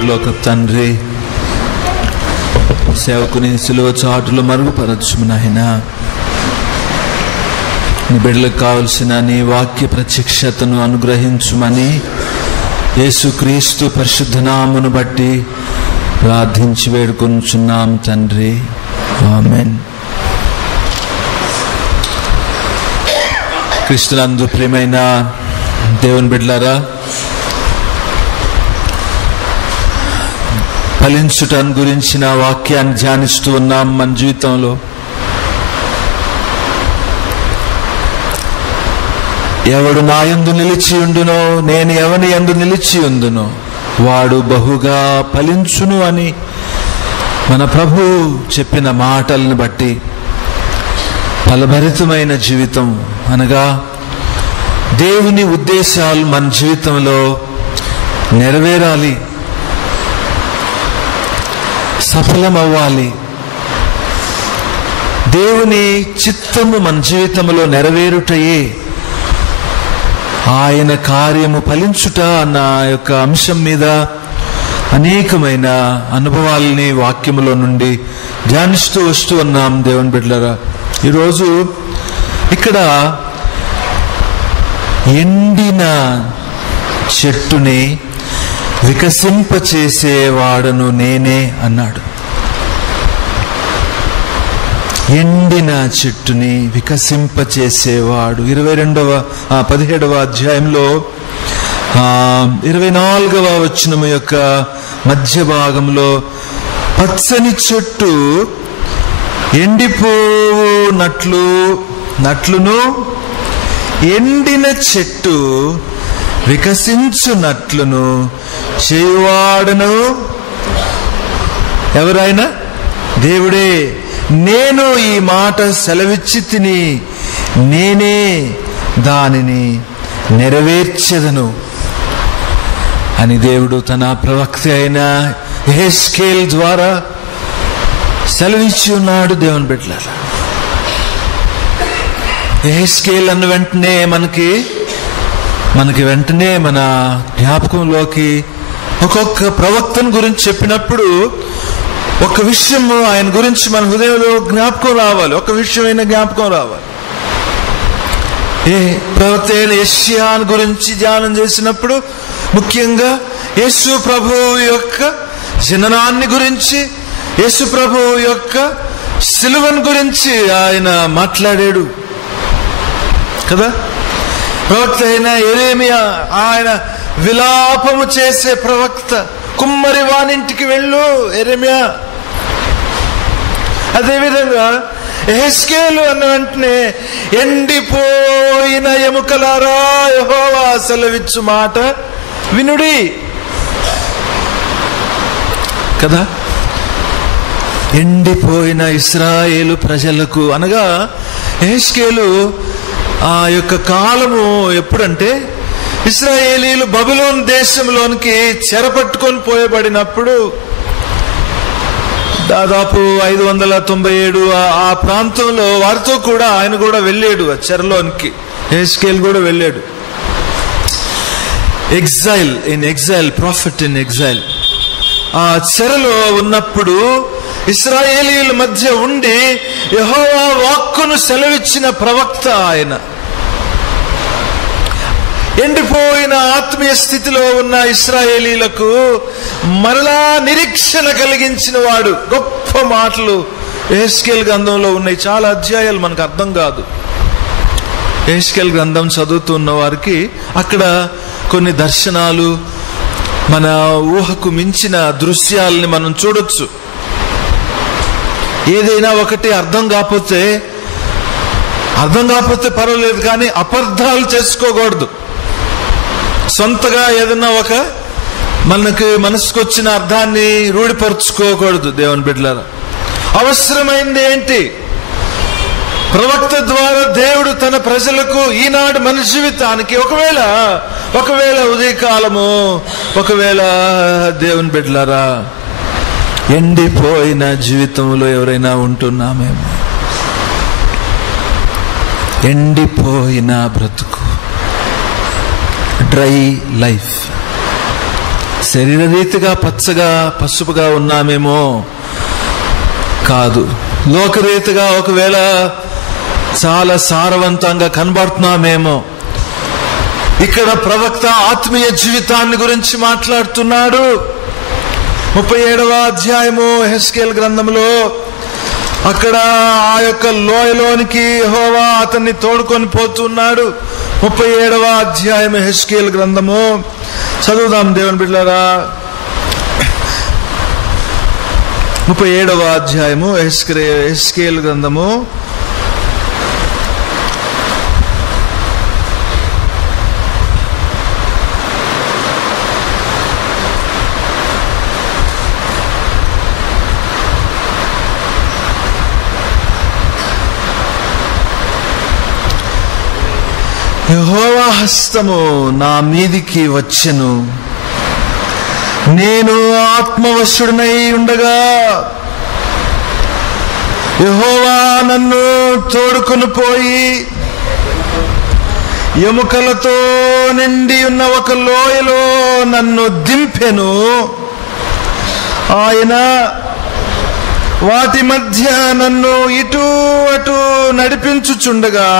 పరలోకపు తండ్రి, సేవకుని సిలువ చాటులో మరుగుపరచుము నాయనా. నీ బిడ్డలకు కావలసిన నీ వాక్య ప్రత్యక్షతను అనుగ్రహించుమని యేసుక్రీస్తు పరిశుద్ధ నామమును బట్టి ప్రార్థించి వేడుకొనుచున్నాం తండ్రి, ఆమేన్. క్రీస్తునందు ప్రియమైన దేవుని బిడ్డలారా, ఫలించుటను గురించిన వాక్యాన్ని ధ్యానిస్తూ ఉన్నాం. మన జీవితంలో ఎవడు నా యందు నిలిచి ఉండునో, నేను ఎవని యందు నిలిచి ఉండునో వాడు బహుగా ఫలించును అని మన ప్రభు చెప్పిన మాటలను బట్టి ఫలభరితమైన జీవితం అనగా దేవుని ఉద్దేశాలు మన జీవితంలో నెరవేరాలి, సఫలమవ్వాలి. దేవుని చిత్తము మన జీవితంలో నెరవేరుటయే ఆయన కార్యము ఫలించుట అన్న యొక్క అంశం మీద అనేకమైన అనుభవాలని వాక్యములో నుండి ధ్యానిస్తూ వస్తూ ఉన్నాం దేవుని బిడ్డలారా. ఈరోజు ఇక్కడ ఎండిన చెట్టుని వికసింపచేసేవాడను నేనే అన్నాడు. ఎండిన చెట్టుని వికసింపచేసేవాడు. 17వ అధ్యాయంలో 24వ వచనము యొక్క మధ్య భాగంలో పచ్చని చెట్టు ఎండిపోనట్లును ఎండిన చెట్టు వికసించునట్లును చేయువాడను ఎవరైనా దేవుడే. నేను ఈ మాట సెలవిచ్చి తిని నేనే దానిని నెరవేర్చెదను అని దేవుడు తన ప్రవక్త అయిన యెహెజ్కేలు ద్వారా సెలవిచ్చి ఉన్నాడు. దేవుని బిడ్డలారా, యెహెజ్కేలు అన్న వెంటనే మనకి వెంటనే మన జ్ఞాపకంలోకి ఒక్కొక్క ప్రవక్తను గురించి చెప్పినప్పుడు ఒక విషయం ఆయన గురించి మన హృదయంలో జ్ఞాపకం రావాలి, ఒక విషయమైన జ్ఞాపకం రావాలి. ప్రవక్త అయిన యెషయా గురించి ధ్యానం చేసినప్పుడు ముఖ్యంగా యేసు ప్రభువు యొక్క జననాన్ని గురించి, యేసు ప్రభువు యొక్క సిలువను గురించి ఆయన మాట్లాడాడు కదా. ప్రవక్త అయిన యెరెమీయా ఆయన విలాపము చేసే ప్రవక్త. కుమ్మరి వానింటికి వెళ్ళు యెరెమీయా. అదేవిధంగా యెహెజ్కేలు అన్న వెంటనే ఎండిపోయిన ఎముకలారా యెహోవా సెలవిచ్చు మాట వినుడి కదా. ఎండిపోయిన ఇశ్రాయేలు ప్రజలకు అనగా యెహెజ్కేలు ఆ యొక్క కాలము ఎప్పుడంటే ఇశ్రాయేలీలు బబులోను దేశంలోనికి చెరపట్టుకొని పోయబడినప్పుడు దాదాపు 597 ఆ ప్రాంతంలో వారితో కూడా ఆయన కూడా వెళ్ళాడు. ఆ చెరలోనికి యెహెజ్కేలు కూడా వెళ్ళాడు. Exhale profit in exhale. ఆ చెరలో ఉన్నప్పుడు ఇశ్రాయేలీల మధ్య ఉండి యెహోవా వాక్కును సెలవిచ్చిన ప్రవక్త ఆయన. ఎండిపోయిన ఆత్మీయ స్థితిలో ఉన్న ఇశ్రాయేలీలకు మరలా నిరీక్షణ కలిగించిన వాడు. గొప్ప మాటలు యెహెజ్కేలు గ్రంథంలో ఉన్నాయి. చాలా అధ్యాయాలు మనకు అర్థం కాదు. యెహెజ్కేలు గ్రంథం చదువుతున్న వారికి అక్కడ కొన్ని దర్శనాలు, మన ఊహకు మించిన దృశ్యాలని మనం చూడొచ్చు. ఏదైనా ఒకటి అర్థం కాకపోతే పర్వాలేదు, కానీ అపార్థాలు చేసుకోకూడదు. సొంతగా ఏదన్నా ఒక మనసుకు వచ్చిన అర్థాన్ని రూఢిపరుచుకోకూడదు. దేవుని బిడ్డలారా, అవసరమైంది ఏంటి? ప్రవక్త ద్వారా దేవుడు తన ప్రజలకు ఈనాడు మన జీవితానికి ఒకవేళ ఉదయకాలము ఒకవేళ దేవుని బిడ్డలారా ఎండిపోయిన జీవితంలో ఎవరైనా ఉంటున్నామేమో, ఎండిపోయిన బ్రతుకు, డ్రై లైఫ్, శరీరరీతిగా పచ్చగా పసుపుగా ఉన్నామేమో కాదు, లోకరీతిగా ఒకవేళ చాలా సారవంతంగా కనబడుతున్నామేమో. ఇక్కడ ప్రవక్త ఆత్మీయ జీవితాన్ని గురించి మాట్లాడుతున్నాడు. 37వ అధ్యాయము యెహెజ్కేలు గ్రంథంలో అక్కడ ఆ యొక్క లోయలోనికి యెహోవా అతన్ని తోడుకొని పోతున్నాడు. 37వ అధ్యాయం యెహెజ్కేలు గ్రంథము చదువుదాం దేవుని బిడ్డలారా. 37వ అధ్యాయము యెహెజ్కేలు గ్రంథము యెహోవా హస్తము నా మీదికి వచ్చెను, నేను ఆత్మవశుడనై ఉండగా యెహోవా నన్ను తోడుకొని పోయి ఎముకలతో నిండి ఉన్న ఒక లోయలో నన్ను దింపెను. ఆయన వాటి మధ్య నన్ను ఇటు అటు నడిపించుచుండగా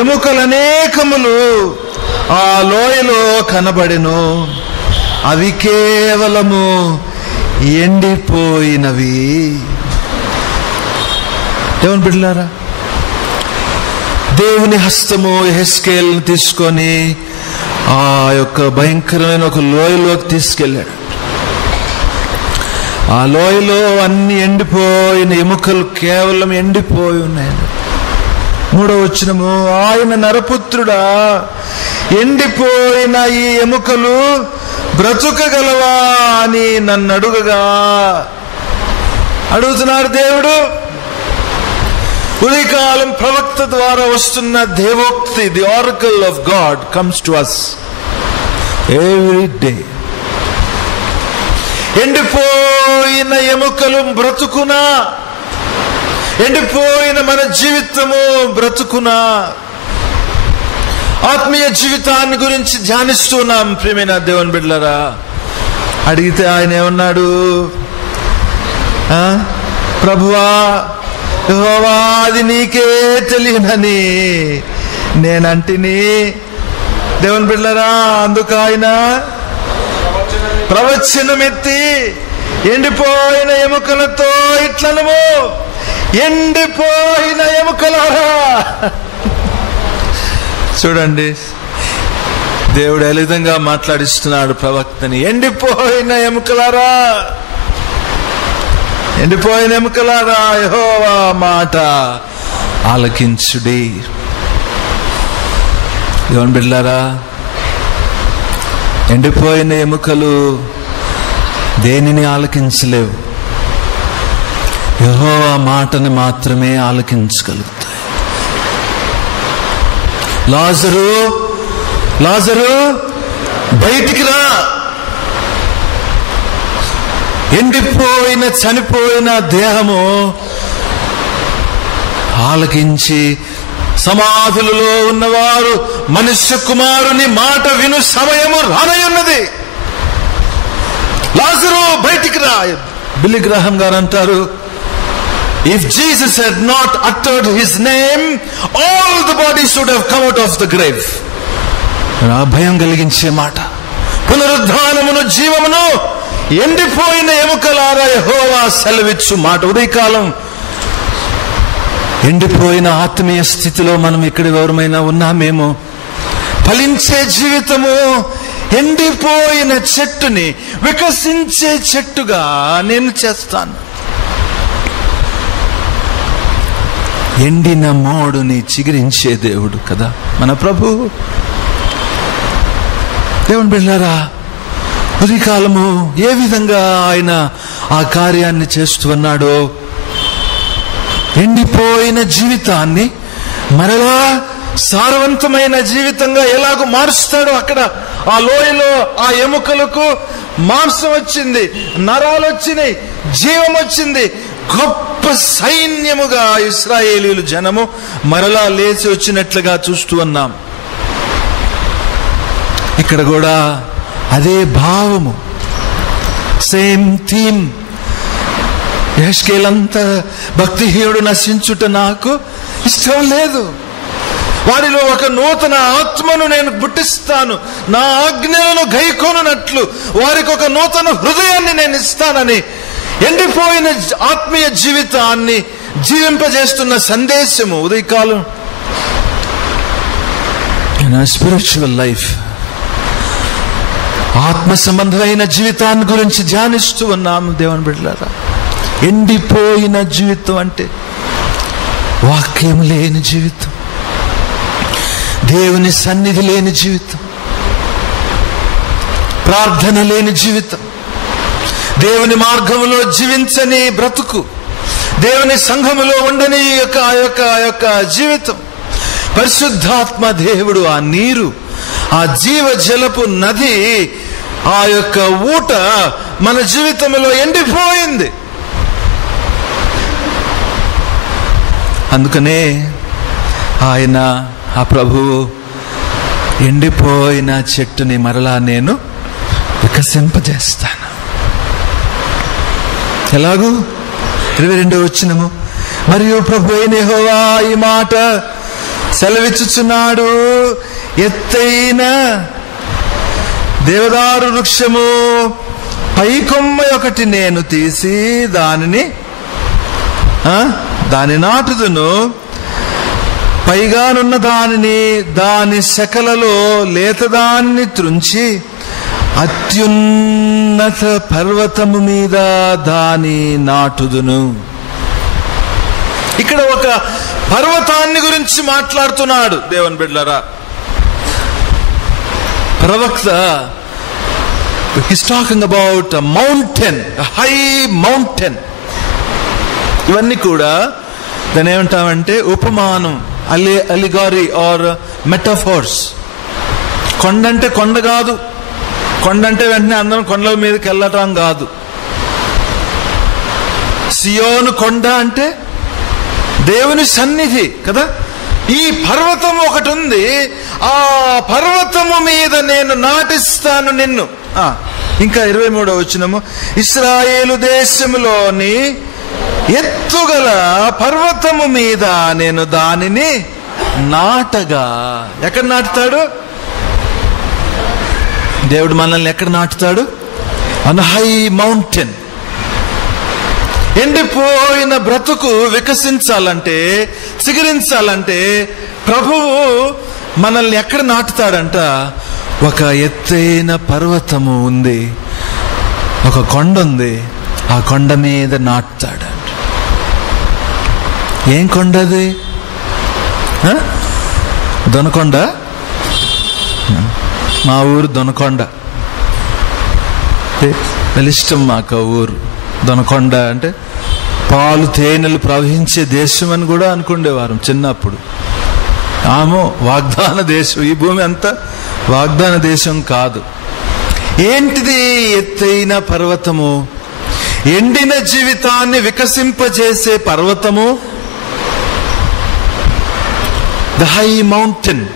ఎముకలనేకములు ఆ లోయలో కనబడెను, అవి కేవలము ఎండిపోయినవి. దేవుని బిడ్డలారా, దేవుని హస్తము యెహెజ్కేలును తీసుకొని ఆ యొక్క భయంకరమైన ఒక లోయలోకి తీసుకెళ్ళాడు. ఆ లోయలో అన్ని ఎండిపోయిన ఎముకలు కేవలం ఎండిపోయి ఉన్నాయి. 3వ వచనము, ఆయన నరపుత్రుడా, ఎండిపోయిన ఈ ఎముకలు బ్రతుకగలవా అని నన్ను అడుగుతున్నాడు దేవుడు. ఉదయకాలం ప్రవక్త ద్వారా వస్తున్న దేవోక్తి, the oracle of God comes to us every day. ఎండిపోయిన ఎముకలు బ్రతుకునా? ఎండిపోయిన మన జీవితము బ్రతుకునా? ఆత్మీయ జీవితాన్ని గురించి ధ్యానిస్తున్నాం ప్రియమైన దేవుని బిడ్డలారా. అడిగితే ఆయన ఏమన్నాడు? ప్రభువా, యెహోవా, అది నీకే తెలియనని నేనంటిని. దేవుని బిడ్డలారా, అందుకు ఆయన ప్రవచనమెత్తి ఎండిపోయిన ఎముకలతో ఇట్లనము, ఎండిపోయిన ఎముకలారా. చూడండి, దేవుడు ఏ విధంగా మాట్లాడిస్తున్నాడు ప్రవక్తని. ఎండిపోయిన ఎముకలారా, ఎండిపోయిన ఎముకలారా, యెహోవా మాట ఆలకించుడి. దేవుని బిడ్డలారా, ఎండిపోయిన ఎముకలు దేనిని ఆలకించలేవు, యెహోవా మాటని మాత్రమే ఆలకించగలుగుతాయి. లాజరు, లాజరు బయటికి రా. ఎండిపోయిన చనిపోయిన దేహము ఆలకించి, సమాధులలో ఉన్నవారు మనుష్య కుమారుని మాట విను సమయము రానయ్యున్నది. లాజరు బయటికి రా. బిల్లీ గ్రాహం గారు అంటారు, if Jesus had not uttered his name, all the bodies should have come out of the grave. భయం కలిగించే మాట. పునరుద్ధానమును జీవమును ఎండిపోయిన ఎముకలారా యెహోవా సెలవిచ్చు మాట. ఉదయకాలం ఎండిపోయిన ఆత్మీయ స్థితిలో మనం ఇక్కడ ఎవరమైనా ఉన్నామేమో. ఫలించే జీవితము ఎండిపోయిన చెట్టుని వికసించే చెట్టుగా నేను చేస్తాను. ఎండిన మోడుని చిగురించే దేవుడు కదా మన ప్రభు. దేవుని బిడ్డలారా, ఉదయకాలము ఏ విధంగా ఆయన ఆ కార్యాన్ని చేస్తూ ఉన్నాడో, ఎండిపోయిన జీవితాన్ని మరలా సారవంతమైన జీవితంగా ఎలాగో మారుస్తాడో. అక్కడ ఆ లోయలో ఆ ఎముకలకు మాంసం వచ్చింది, నరాలు వచ్చినాయి, జీవం వచ్చింది, గొప్ప సైన్యముగా ఇశ్రాయేలీయులు జనము మరలా లేచి వచ్చినట్లుగా చూస్తూ ఉన్నాం. ఇక్కడ కూడా అదే భావము, సేమ్ థీమ్. యెహెజ్కేలంతా భక్తిహీనుడు నశించుట నాకు ఇష్టం లేదు, వారిలో ఒక నూతన ఆత్మను నేను పుట్టిస్తాను, నా ఆజ్ఞలను గైకొనున్నట్లు వారికి ఒక నూతన హృదయాన్ని నేను ఇస్తానని ఎండిపోయిన ఆత్మీయ జీవితాన్ని జీవింపజేస్తున్న సందేశము ఉదయకాలం. స్పిరిచువల్ లైఫ్, ఆత్మ సంబంధమైన జీవితాన్ని గురించి ధ్యానిస్తూ ఉన్నాము దేవుని బిడ్డలారా. ఎండిపోయిన జీవితం అంటే వాక్యం లేని జీవితం, దేవుని సన్నిధి లేని జీవితం, ప్రార్థన లేని జీవితం, దేవుని మార్గములో జీవించని బ్రతుకు, దేవుని సంఘములో ఉండని యొక్క జీవితం. పరిశుద్ధాత్మ దేవుడు, ఆ నీరు, ఆ జీవ జలపు నది, ఆ యొక్క ఊట మన జీవితంలో ఎండిపోయింది. అందుకనే ఆయన, ఆ ప్రభువు, ఎండిపోయిన చెట్టుని మరలా నేను వికసింపజేస్తాను. ఎలాగూ 22వ వచనము, మరియు ప్రభు అయిన యెహోవా ఈ మాట సెలవిచ్చుచున్నాడు, ఎత్తైన దేవదారు వృక్షము పైకొమ్మ ఒకటి నేను తీసి దాని నాటుదును, పైగానున్న దాని శకలలో లేతదాన్ని త్రుంచి అత్యున్నత పర్వతము మీద దాని నాటుదును. ఇక్కడ ఒక పర్వతాన్ని గురించి మాట్లాడుతున్నాడు దేవుని బిడ్డలారా. ప్రవక్త is talking about a mountain, high mountain. ఇవన్నీ కూడా దాన్ని ఏమంటామంటే ఉపమానం, అలిగారీ ఆర్ మెటాఫోర్స్. కొండ అంటే కొండ కాదు, కొండ అంటే వెంటనే అందరం కొండల మీదకి వెళ్ళటం కాదు. సియోను కొండ అంటే దేవుని సన్నిధి కదా. ఈ పర్వతం ఒకటి ఉంది, ఆ పర్వతము మీద నేను నాటిస్తాను నిన్ను. ఇంకా 23వ వచనము, ఇశ్రాయేలు దేశములోని ఎత్తుగల పర్వతము మీద నేను దానిని నాటగా. ఎక్కడ నాటుతాడు దేవుడు మనల్ని? ఎక్కడ నాటుతాడు? On high mountain. ఎండిపోయిన బ్రతుకు వికసించాలంటే, చిగురించాలంటే ప్రభువు మనల్ని ఎక్కడ నాటుతాడంట? ఒక ఎత్తైన పర్వతము ఉంది, ఒక కొండ ఉంది, ఆ కొండ మీద నాటుతాడు. ఏం కొండ అది? దొనకొండ. మా ఊరు దొనకొండ, ఇష్టం మాకు. ఆ ఊరు దొనకొండ అంటే పాలు తేనెలు ప్రవహించే దేశం అని కూడా అనుకుండేవారు చిన్నప్పుడు. వాగ్దాన దేశం. ఈ భూమి అంతా వాగ్దాన దేశం కాదు. ఏంటిది ఎత్తైన పర్వతము? ఎండిన జీవితాన్ని వికసింపజేసే పర్వతము, ద హై మౌంటైన్.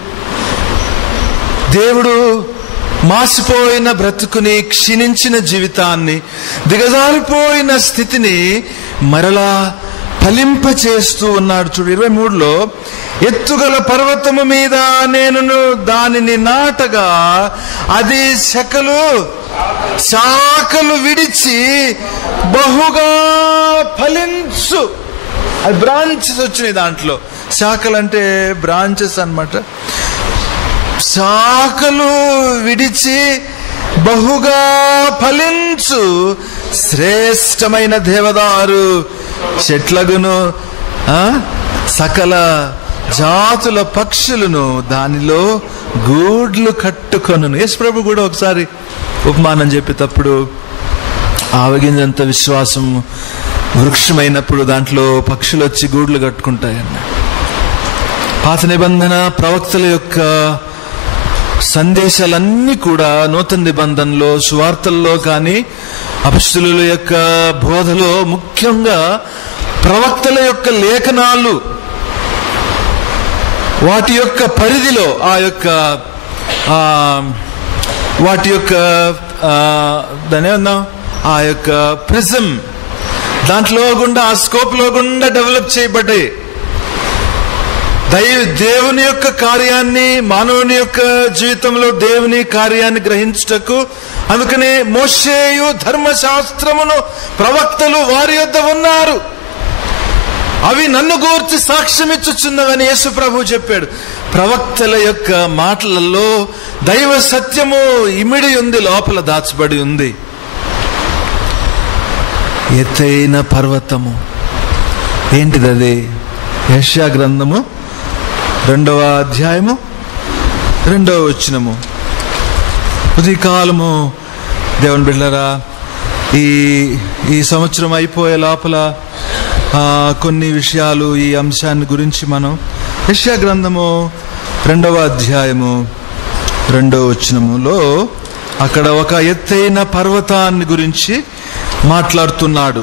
దేవుడు మాసిపోయిన బ్రతుకుని, క్షీణించిన జీవితాన్ని, దిగజారిపోయిన స్థితిని మరలా ఫలింపచేస్తూ ఉన్నాడు. చూడు 23లో, ఎత్తుగల పర్వతము మీద నేను దానిని నాటగా అది శాఖలు విడిచి బహుగా ఫలించు. అది బ్రాంచెస్ వచ్చినాయి దాంట్లో. శాఖలు అంటే బ్రాంచెస్ అన్నమాట. శాఖలు విడిచి బహుగా ఫలించు శ్రేష్టమైన దేవదారు చెట్లగును, సకల జాతుల పక్షులను దానిలో గూడ్లు కట్టుకొను. యేసు ప్రభు కూడా ఒకసారి ఉపమానం చెప్పేటప్పుడు ఆవగింజంత విశ్వాసం వృక్షమైనప్పుడు దాంట్లో పక్షులు వచ్చి గూడ్లు కట్టుకుంటాయన్న. పాత నిబంధన ప్రవక్తల యొక్క సందేశాలన్నీ కూడా నూతన నిబంధనలో, సువార్తల్లో కానీ అపొస్తలుల యొక్క బోధలో ముఖ్యంగా ప్రవక్తల యొక్క లేఖనాలు వాటి యొక్క పరిధిలో వాటి యొక్క దాని ఏమన్నా ఆ యొక్క ప్రిజం దాంట్లో గుండా ఆ స్కోప్ లో గుండా డెవలప్ చేయబడ్డాయి. దేవుని యొక్క కార్యాన్ని, మానవుని యొక్క జీవితంలో దేవుని కార్యాన్ని గ్రహించుటకు అందుకనే మోషేయు ధర్మశాస్త్రమును ప్రవక్తలు వారి యొద్ద ఉన్నారు, అవి నన్ను గూర్చి సాక్ష్యం ఇచ్చుచున్నవని యేసు ప్రభు చెప్పాడు. ప్రవక్తల యొక్క మాటలలో దైవ సత్యము ఇమిడి ఉంది, లోపల దాచబడి ఉంది. ఎత్తైన పర్వతము ఏంటిది? అది యెషయా గ్రంథము 2వ అధ్యాయము 2వ వచనము. ఉదయకాలము దేవుని బిడ్డలారా, ఈ సంవత్సరం అయిపోయే లోపల కొన్ని విషయాలు, ఈ అంశాన్ని గురించి మనం యెషయా గ్రంథము 2వ అధ్యాయము 2వ వచనములో అక్కడ ఒక ఎత్తైన పర్వతాన్ని గురించి మాట్లాడుతున్నాడు.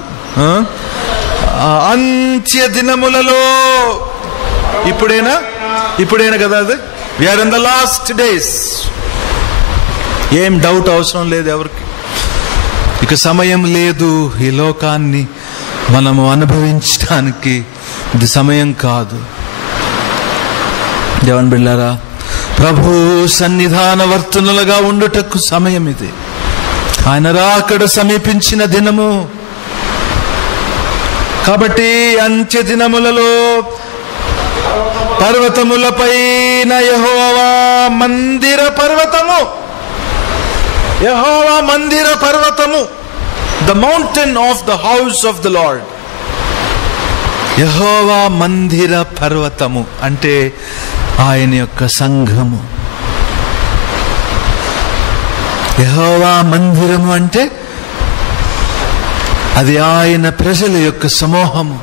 అంత్య దినములలో, ఇప్పుడైనా కదా అది, we are in the last days. ఏం డౌట్ అవసరం లేదు ఎవరికి. ఇక సమయం లేదు ఈ లోకాన్ని మనము అనుభవించడానికి. ఇది సమయం కాదు. దేవుని బిడ్డలారా, ప్రభు సన్నిధాన వర్తనులుగా ఉండుటకు సమయం ఇది. ఆయన రాకడ సమీపించిన దినము కాబట్టి అంత్య దినములలో పర్వతములపైన యెహోవా మందిర పర్వతము, the mountain of the house of the Lord. యెహోవా మందిర పర్వతము అంటే ఆయన యొక్క సంఘము. యెహోవా మందిరము అంటే అది ఆయన ప్రజల యొక్క సమూహము.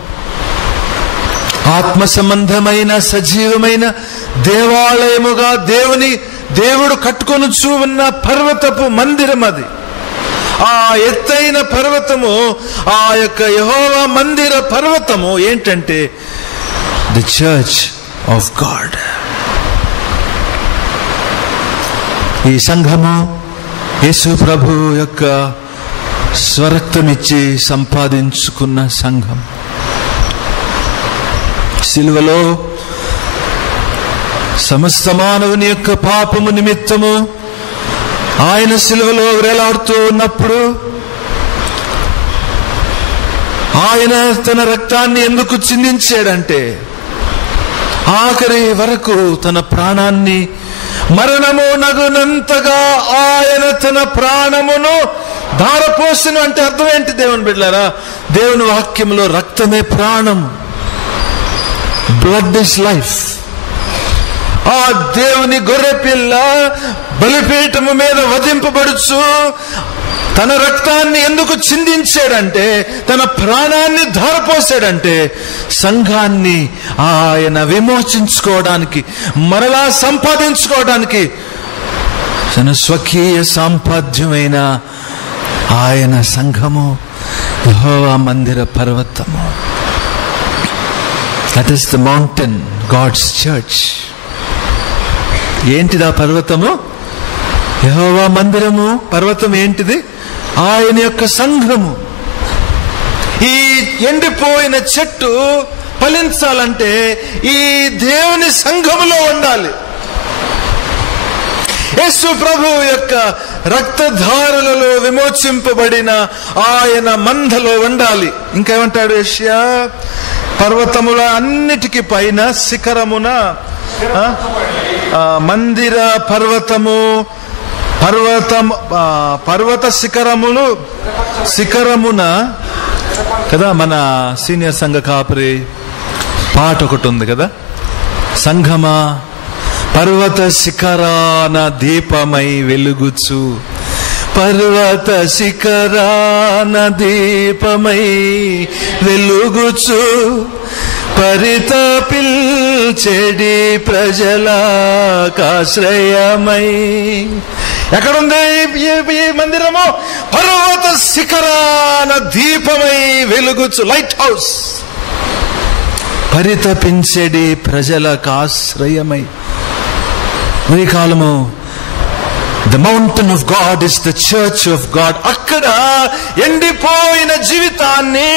ఆత్మ సంబంధమైన సజీవమైన దేవాలయముగా దేవుడు కట్టుకొనుచూ ఉన్న పర్వతపు మందిరం అది. ఆ ఎత్తైన పర్వతము, ఆ యొక్క యెహోవా మందిర పర్వతము ఏంటంటే ది చర్చ్ ఆఫ్ గాడ్. ఈ సంఘము యేసు ప్రభు యొక్క స్వరక్తమిచ్చి సంపాదించుకున్న సంఘం. సిలువలో సమస్త మానవుని యొక్క పాపము నిమిత్తము ఆయన సిలువలో వేలాడుతూ ఉన్నప్పుడు ఆయన తన రక్తాన్ని ఎందుకు చిందించాడంటే ఆఖరి వరకు తన ప్రాణాన్ని, మరణము నగునంతగా ఆయన తన ప్రాణమును ధారపోసెను. అంటే అర్థం ఏంటి దేవుని బిడ్డలారా? దేవుని వాక్యంలో రక్తమే ప్రాణం. Blood is life. ఆ దేవుని గొర్రె పిల్ల బలిపీఠము మీద వధింపబడుచు తన రక్తాన్ని ఎందుకు చిందించాడంటే, తన ప్రాణాన్ని ధారపోసాడంటే సంఘాన్ని ఆయన విమోచించుకోవడానికి, మరలా సంపాదించుకోవడానికి, తన స్వకీయ సంపాద్యమైన ఆయన సంఘము యెహోవా మందిర పర్వతము. That is the mountain, God's church. ఏంటిది ఆ పర్వతము? యెహోవా మందిరము. పర్వతం ఏంటిది? ఆయన యొక్క సంఘము. ఈ ఎండిపోయిన చెట్టు ఫలించాలంటే ఈ దేవుని సంఘములో ఉండాలి. యేసు ప్రభు యొక్క రక్తధారలలో విమోచింపబడిన ఆయన మందలో ఉండాలి. ఇంకేమంటాడు యెషయా? పర్వతముల అన్నిటికీ పైన శిఖరమున మందిర పర్వతము, పర్వత శిఖరమున కదా. మన సీనియర్ సంఘ కాపరి పాట ఒకటి ఉంది కదా, సంఘమా పర్వత శిఖరాన దీపమై వెలుగుచు, పర్వత శిఖరాన దీపమై వెలుగుచు, పరితపిల్చెడి ప్రజలకాశ్రయమై. ఎక్కడుంది ఈ మందిరము? పర్వత శిఖరాన దీపమై వెలుగుచు, లైట్ హౌస్. పరితపించెడి ప్రజలకు ఆశ్రయమై. ఈ కాలము the mountain of God is the church of God. అక్కడ ఎండిపోయిన జీవితాన్ని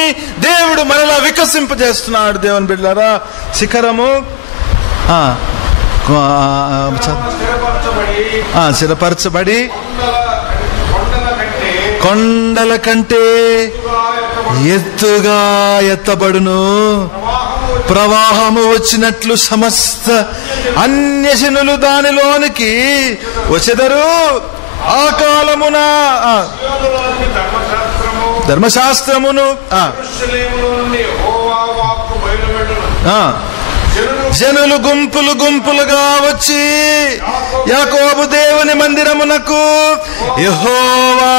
దేవుడు మనలా వికసింపజేస్తున్నాడు. దేవుని బిడ్డలారా, శిఖరము స్థిరపరచబడి కొండల కంటే ఎత్తుగా ఎత్తబడును. ప్రవాహము వచ్చినట్లు సమస్త అన్యజనులు దానిలోనికి వచ్చెదరు. ఆ కాలమున ధర్మశాస్త్రమును జనులు గుంపులు గుంపులుగా వచ్చి యాకోబు దేవుని మందిరమునకు, యెహోవా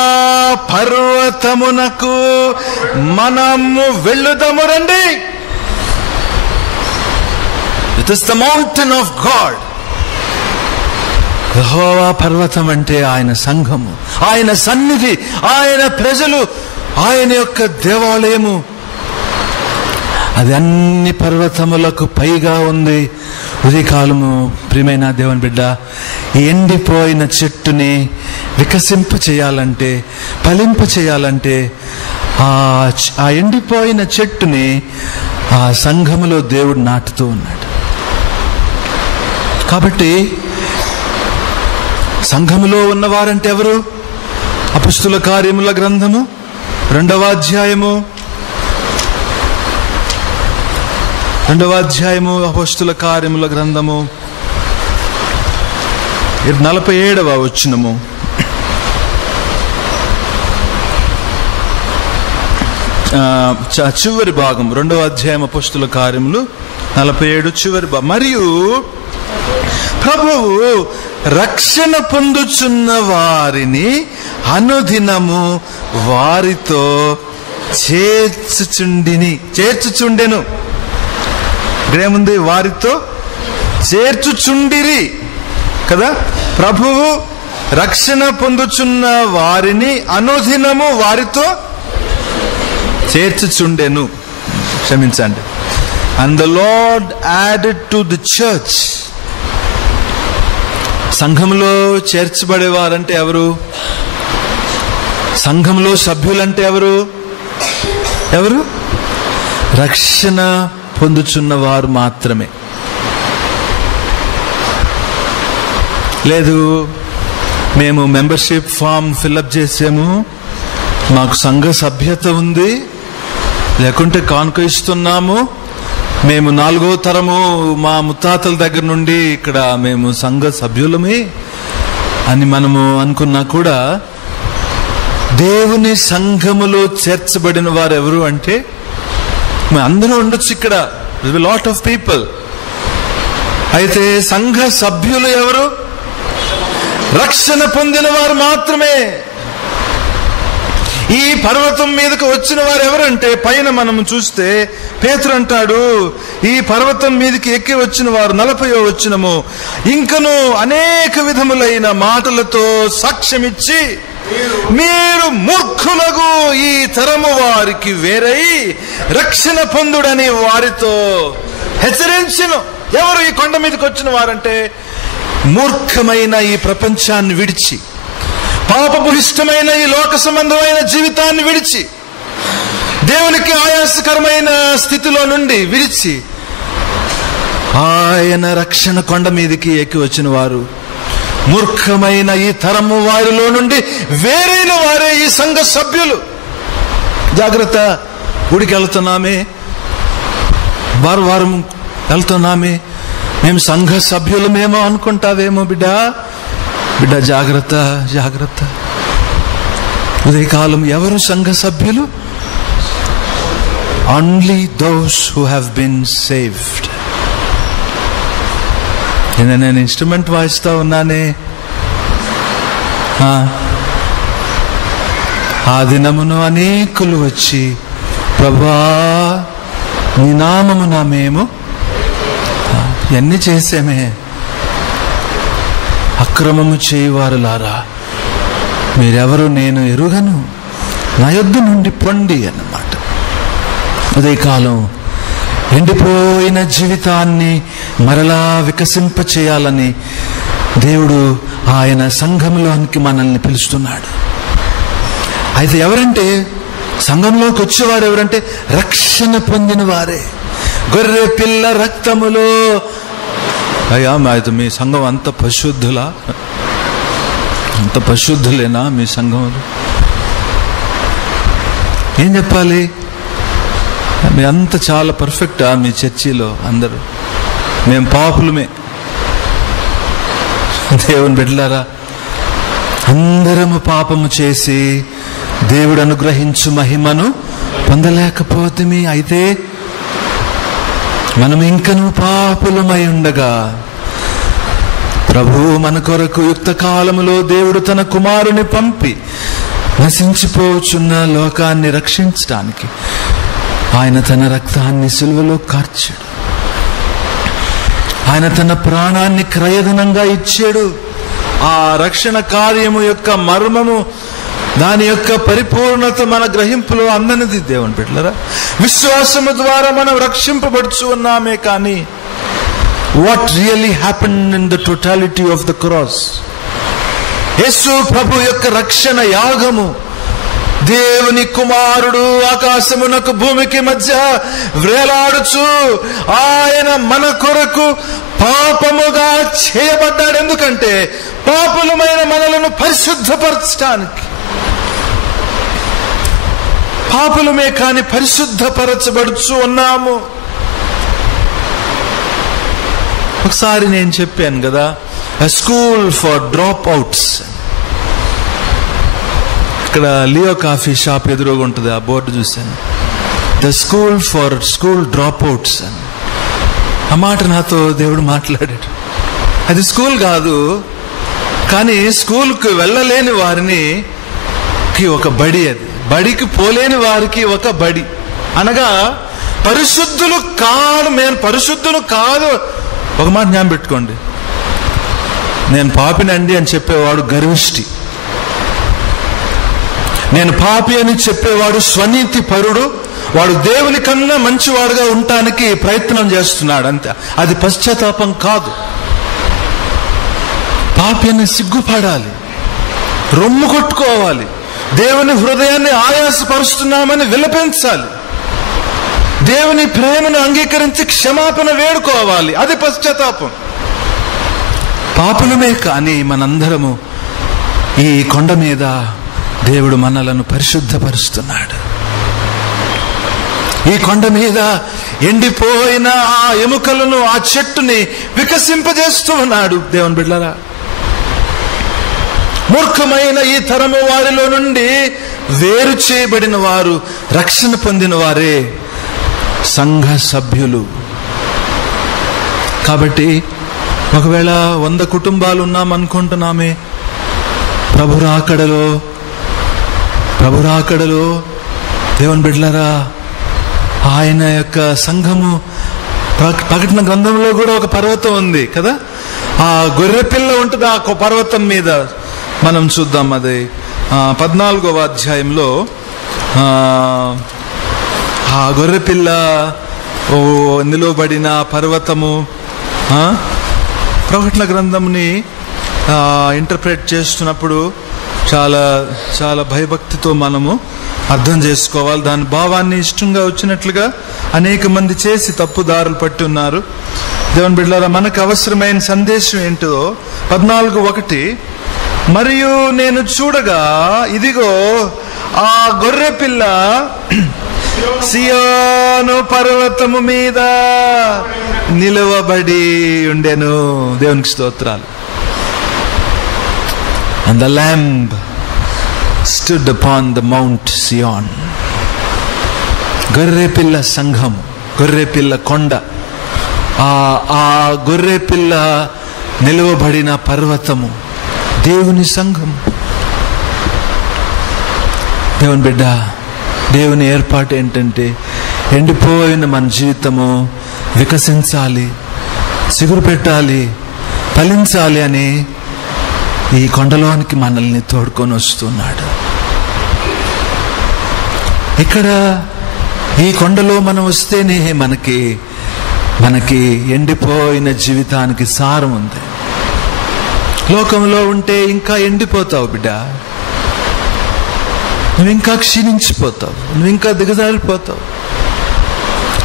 పర్వతమునకు మనము వెళ్ళుదము రండి. It is the mountain of God. యెహోవా పర్వతం అంటే ఆయన సంఘము, ఆయన సన్నిధి, ఆయన ప్రజలు, ఆయన యొక్క దేవాలయము. అది అన్ని పర్వతములకు పైగా ఉంది. ఉదయకాలము ప్రియమైన దేవుని బిడ్డ, ఎండిపోయిన చెట్టుని వికసింప చేయాలంటే, ఫలింప చేయాలంటే ఆ ఎండిపోయిన చెట్టుని ఆ సంఘములో దేవుడు నాటుతూ ఉన్నాడు. కాబట్టి సంఘములో ఉన్నవారంటే ఎవరు? అపొస్తలుల కార్యముల గ్రంథము 2వ అధ్యాయము అపొస్తలుల కార్యముల గ్రంథము 47వ వచనము. చివరి భాగం 2వ అధ్యాయం అపొస్తలుల కార్యములు 47 చివరి భాగం. మరియు ప్రభువు రక్షణ పొందుచున్న వారిని అనుదినము వారితో చేర్చుచుండెను. ఇక్కడేముంది? వారితో చేర్చుచుండిరి కదా. ప్రభువు రక్షణ పొందుచున్న వారిని అనుదినము వారితో చేర్చుచుండెను. క్షమించండి. And the lord added to the church. సంఘంలో చేర్చబడేవారంటే ఎవరు? సంఘంలో సభ్యులంటే ఎవరు? రక్షణ పొందుచున్న వారు మాత్రమే. లేదు, మేము మెంబర్షిప్ ఫామ్ ఫిల్అప్ చేసాము, మాకు సంఘ సభ్యత ఉంది, లేకుంటే కానుక ఇస్తున్నాము, మేము 4వ తరము మా ముత్తాతల దగ్గర నుండి ఇక్కడ మేము సంఘ సభ్యులమే అని మనము అనుకున్నా కూడా, దేవుని సంఘములో చేర్చబడిన వారు ఎవరు అంటే అందరూ ఉండొచ్చు ఇక్కడ, లాట్ ఆఫ్ పీపుల్. అయితే సంఘ సభ్యులు ఎవరు? రక్షణ పొందిన వారు మాత్రమే. ఈ పర్వతం మీదకు వచ్చిన వారు ఎవరంటే, పైన మనం చూస్తే పేతురు అంటాడు, ఈ పర్వతం మీదకి ఎక్కి వచ్చిన వారు 40వ వచనము, ఇంకను అనేక విధములైన మాటలతో సాక్ష్యమిచ్చి మీరు మూర్ఖులకు ఈ తరము వారికి వేరై రక్షణ పొందుడని వారితో హెచ్చరించెను. ఎవరు ఈ కొండ మీదకి వచ్చిన వారంటే, మూర్ఖమైన ఈ ప్రపంచాన్ని విడిచి, పాపభూయిష్టమైన ఈ లోక సంబంధమైన జీవితాన్ని విడిచి, దేవునికి ఆయాసకరమైన స్థితిలో నుండి విడిచి ఆయన రక్షణ కొండ మీదకి ఎక్కి వచ్చిన వారు. మూర్ఖమైన ఈ తరము వారిలో నుండి వేరైన వారే ఈ సంఘ సభ్యులు. జాగ్రత్త. గుడికి వెళ్తున్నామే, వారం వెళ్తున్నామే, మేము సంఘ సభ్యులమేమో అనుకుంటావేమో బిడ్డ. జాగ్రత్త. ఉదయకాలం ఎవరు సంఘ సభ్యులు? Only those who have been saved. నేను ఇన్స్ట్రుమెంట్ వాయిస్తా ఉన్నానే, ఆ దినమును అనేకులు వచ్చి, ప్రభువా నీ నామమున మేము ఎన్ని చేసేమే, అక్రమము చేయువారులారా మీరెవరు నేను ఎరుగను, నా యొద్ద నుండి పొండి అన్నమాట. ఉదయకాలం ఎండిపోయిన జీవితాన్ని మరలా వికసింపచేయాలని దేవుడు ఆయన సంఘంలోనికి మనల్ని పిలుస్తున్నాడు. అయితే ఎవరంటే, సంఘంలోకి వచ్చేవారు ఎవరంటే రక్షణ పొందిన వారే. గొర్రె పిల్ల రక్తములో. అయ్యా అయితే మీ సంఘం అంత పరిశుద్ధులా? అంత పరిశుద్ధులేనా మీ సంఘం? ఏం చెప్పాలి? మీ అంత చాలా పర్ఫెక్టా మీ చర్చిలో? అందరూ మేము పాపులమే. దేవుని బిడ్డలారా, అందరము పాపము చేసి దేవుడు అనుగ్రహించు మహిమను పొందలేకపోతేమి. అయితే మనం ఇంకనూ పాపులమై ఉండగా ప్రభువు మన కొరకు యుక్త కాలములో దేవుడు తన కుమారుని పంపి నశించిపోచున్న లోకాన్ని రక్షించడానికి ఆయన తన రక్తాన్ని సిలువలో కార్చాడు. ఆయన తన ప్రాణాన్ని క్రయధనంగా ఇచ్చాడు. ఆ రక్షణ కార్యము యొక్క మర్మము, దాని యొక్క పరిపూర్ణత మన గ్రహింపులో అందనిది. దేవుని బిడ్డలారా, విశ్వాసము ద్వారా మనం రక్షింపబడుచు ఉన్నామే. కానీ what really happened in the totality of the cross? యేసు ప్రభు యొక్క రక్షణ యాగము, దేవుని కుమారుడు ఆకాశమునకు భూమికి మధ్య వేలాడుచు ఆయన మన కొరకు పాపముగా చేయబడ్డాడు. ఎందుకంటే పాపులమైన మనలను పరిశుద్ధపరచడానికి. పాపులమే కాని పరిశుద్ధపరచబడుచు ఉన్నాము. ఒకసారి నేను చెప్పాను కదా, a school for dropouts. ఇక్కడ లియో కాఫీ షాప్ ఎదురుగా ఉంటుంది, ఆ బోర్డు చూశాను, the school for school dropouts అని. ఆ మాట నాతో దేవుడు మాట్లాడాడు. అది స్కూల్ కాదు, కానీ స్కూల్కి వెళ్ళలేని వారిని ఒక బడి. అది బడికి పోలేని వారికి ఒక బడి. అనగా పరిశుద్ధులు కాదు, నేను పరిశుద్ధులు కాదు. ఒక మాట జ్ఞాపకం పెట్టుకోండి, నేను పాపినండి అని చెప్పేవాడు గర్విష్టి. నేను పాపి అని చెప్పేవాడు స్వనీతి పరుడు. వాడు దేవుని కన్నా మంచివాడుగా ఉండటానికి ప్రయత్నం చేస్తున్నాడు అంతే. అది పశ్చాత్తాపం కాదు. పాపి అని సిగ్గుపడాలి, రొమ్ము కొట్టుకోవాలి, దేవుని హృదయాన్ని ఆయాసపరుస్తున్నామని విలపించాలి, దేవుని ప్రేమను అంగీకరించి క్షమాపణ వేడుకోవాలి. అది పశ్చాత్తాపం. పాపులమే కానీ మనందరము ఈ కొండ మీద దేవుడు మనలను పరిశుద్ధపరుస్తున్నాడు. ఈ కొండ మీద ఎండిపోయిన ఆ ఎముకలను, ఆ చెట్టుని వికసింపజేస్తూ ఉన్నాడు. దేవుని బిడ్డలారా, మూర్ఖమైన ఈ తరము వారిలో నుండి వేరు చేయబడిన వారు, రక్షణ పొందిన వారే సంఘ సభ్యులు. కాబట్టి ఒకవేళ 100 కుటుంబాలు ఉన్నామనుకుంటున్నామే, ప్రభు రాకడలో దేవుని బిడ్డలారా, ఆయన యొక్క సంఘము, ప్రకటన గ్రంథంలో కూడా ఒక పర్వతం ఉంది కదా, ఆ గొర్రె పిల్ల ఉంటుంది ఆ పర్వతం మీద. మనం చూద్దాం, అది 14వ అధ్యాయంలో ఆ గొర్రె పిల్ల నిలువబడిన పర్వతము. ప్రకటన గ్రంథంని ఇంటర్ప్రెట్ చేస్తున్నప్పుడు చాలా చాలా భయభక్తితో మనము అర్థం చేసుకోవాలి. దాని భావాన్ని ఇష్టంగా వచ్చినట్లుగా అనేక మంది చేసి తప్పుదారులు పట్టి ఉన్నారు. దేవుని బిడ్డలారా, మనకు అవసరమైన సందేశం ఏంటో 14:1, మరియు నేను చూడగా ఇదిగో ఆ గొర్రె పిల్ల సియోను పర్వతము మీద నిలువబడి ఉండెను. దేవునికి స్తోత్రాలు. And the lamb stood upon the Mount Sion. గొర్రె పిల్ల సంఘం, గొర్రె పిల్ల కొండ, ఆ గొర్రె పిల్ల నిలువబడిన పర్వతము దేవుని సంఘం. దేవుని బిడ్డ, దేవుని ఏర్పాటు ఏంటంటే ఎండిపోయిన మన జీవితము వికసించాలి, చిగురు పెట్టాలి, ఫలించాలి అని ఈ కొండలోనికి మనల్ని తోడుకొని వస్తున్నాడు. ఇక్కడ ఈ కొండలో మనం వస్తేనే మనకి ఎండిపోయిన జీవితానికి సారం ఉంది. లోకంలో ఉంటే ఇంకా ఎండిపోతావు బిడ్డ, నువ్వు ఇంకా క్షీణించిపోతావు, నువ్వు ఇంకా దిగజారిపోతావు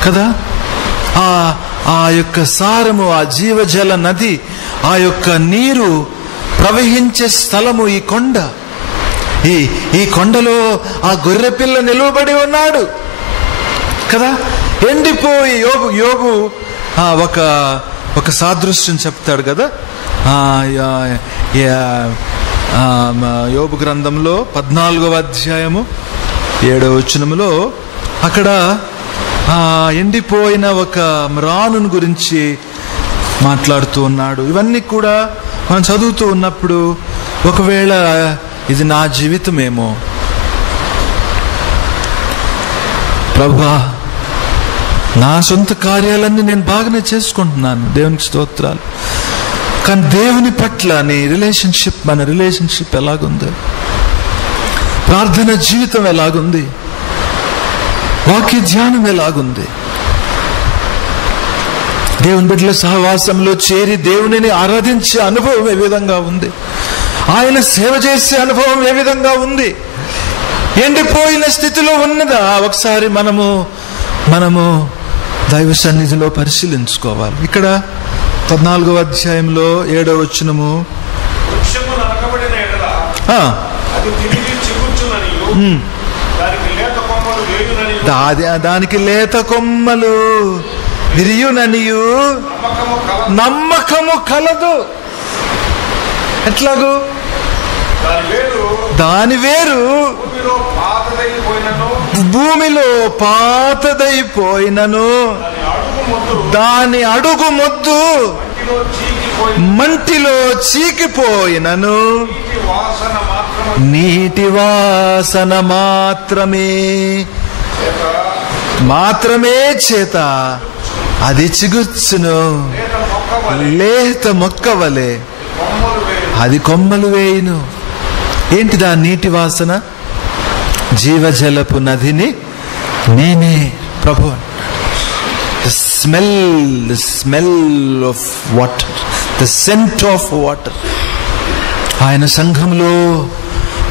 కదా. ఆ యొక్క సారము, ఆ జీవజల నది, ఆ యొక్క నీరు ప్రవహించే స్థలము ఈ కొండ. ఈ కొండలో ఆ గొర్రెపిల్ల నిలువబడి ఉన్నాడు కదా. ఎండిపోయి యోబు ఒక సాదృశ్యం చెప్తాడు కదా. యోబు గ్రంథంలో 14వ అధ్యాయము 7వ వచనములో అక్కడ ఎండిపోయిన ఒక మ్రానుని గురించి మాట్లాడుతూ ఉన్నాడు. ఇవన్నీ కూడా మనం చదువుతూ ఉన్నప్పుడు ఒకవేళ ఇది నా జీవితమేమో, ప్రభువా నా సొంత కార్యాలన్నీ నేను బాగానే చేసుకుంటున్నాను, దేవునికి స్తోత్రాలు, కానీ దేవుని పట్ల మన రిలేషన్షిప్ ఎలాగుంది, ప్రార్థన జీవితం ఎలాగుంది, వాక్య ధ్యానం ఎలాగుంది, దేవుని బిడ్డల సహవాసంలో చేరి దేవునిని ఆరాధించే అనుభవం ఏ విధంగా ఉంది, ఆయన సేవ చేసే అనుభవం ఏ విధంగా ఉంది, ఎండిపోయిన స్థితిలో ఉన్నదా ఒకసారి మనము దైవ సన్నిధిలో పరిశీలించుకోవాలి. ఇక్కడ 14వ అధ్యాయంలో 7వ వచనము, దానికి లేత కొమ్మలు విరియుననియు నమ్మకము కలదు. ఎట్లాగూ దాని వేరు భూమిలో పాతదైపోయినను దాని అడుగు మొద్దు మంటిలో చీకిపోయినను నీటి వాసన మాత్రమే చేత అది చిగుర్చును. లేత మొక్క వలె అది కొమ్మలు వేయును. ఏంటిదా నీటి వాసన? జీవజలపు నదిని నేనే ప్రభు. The smell of water, the scent of water. ఆయన సంఘంలో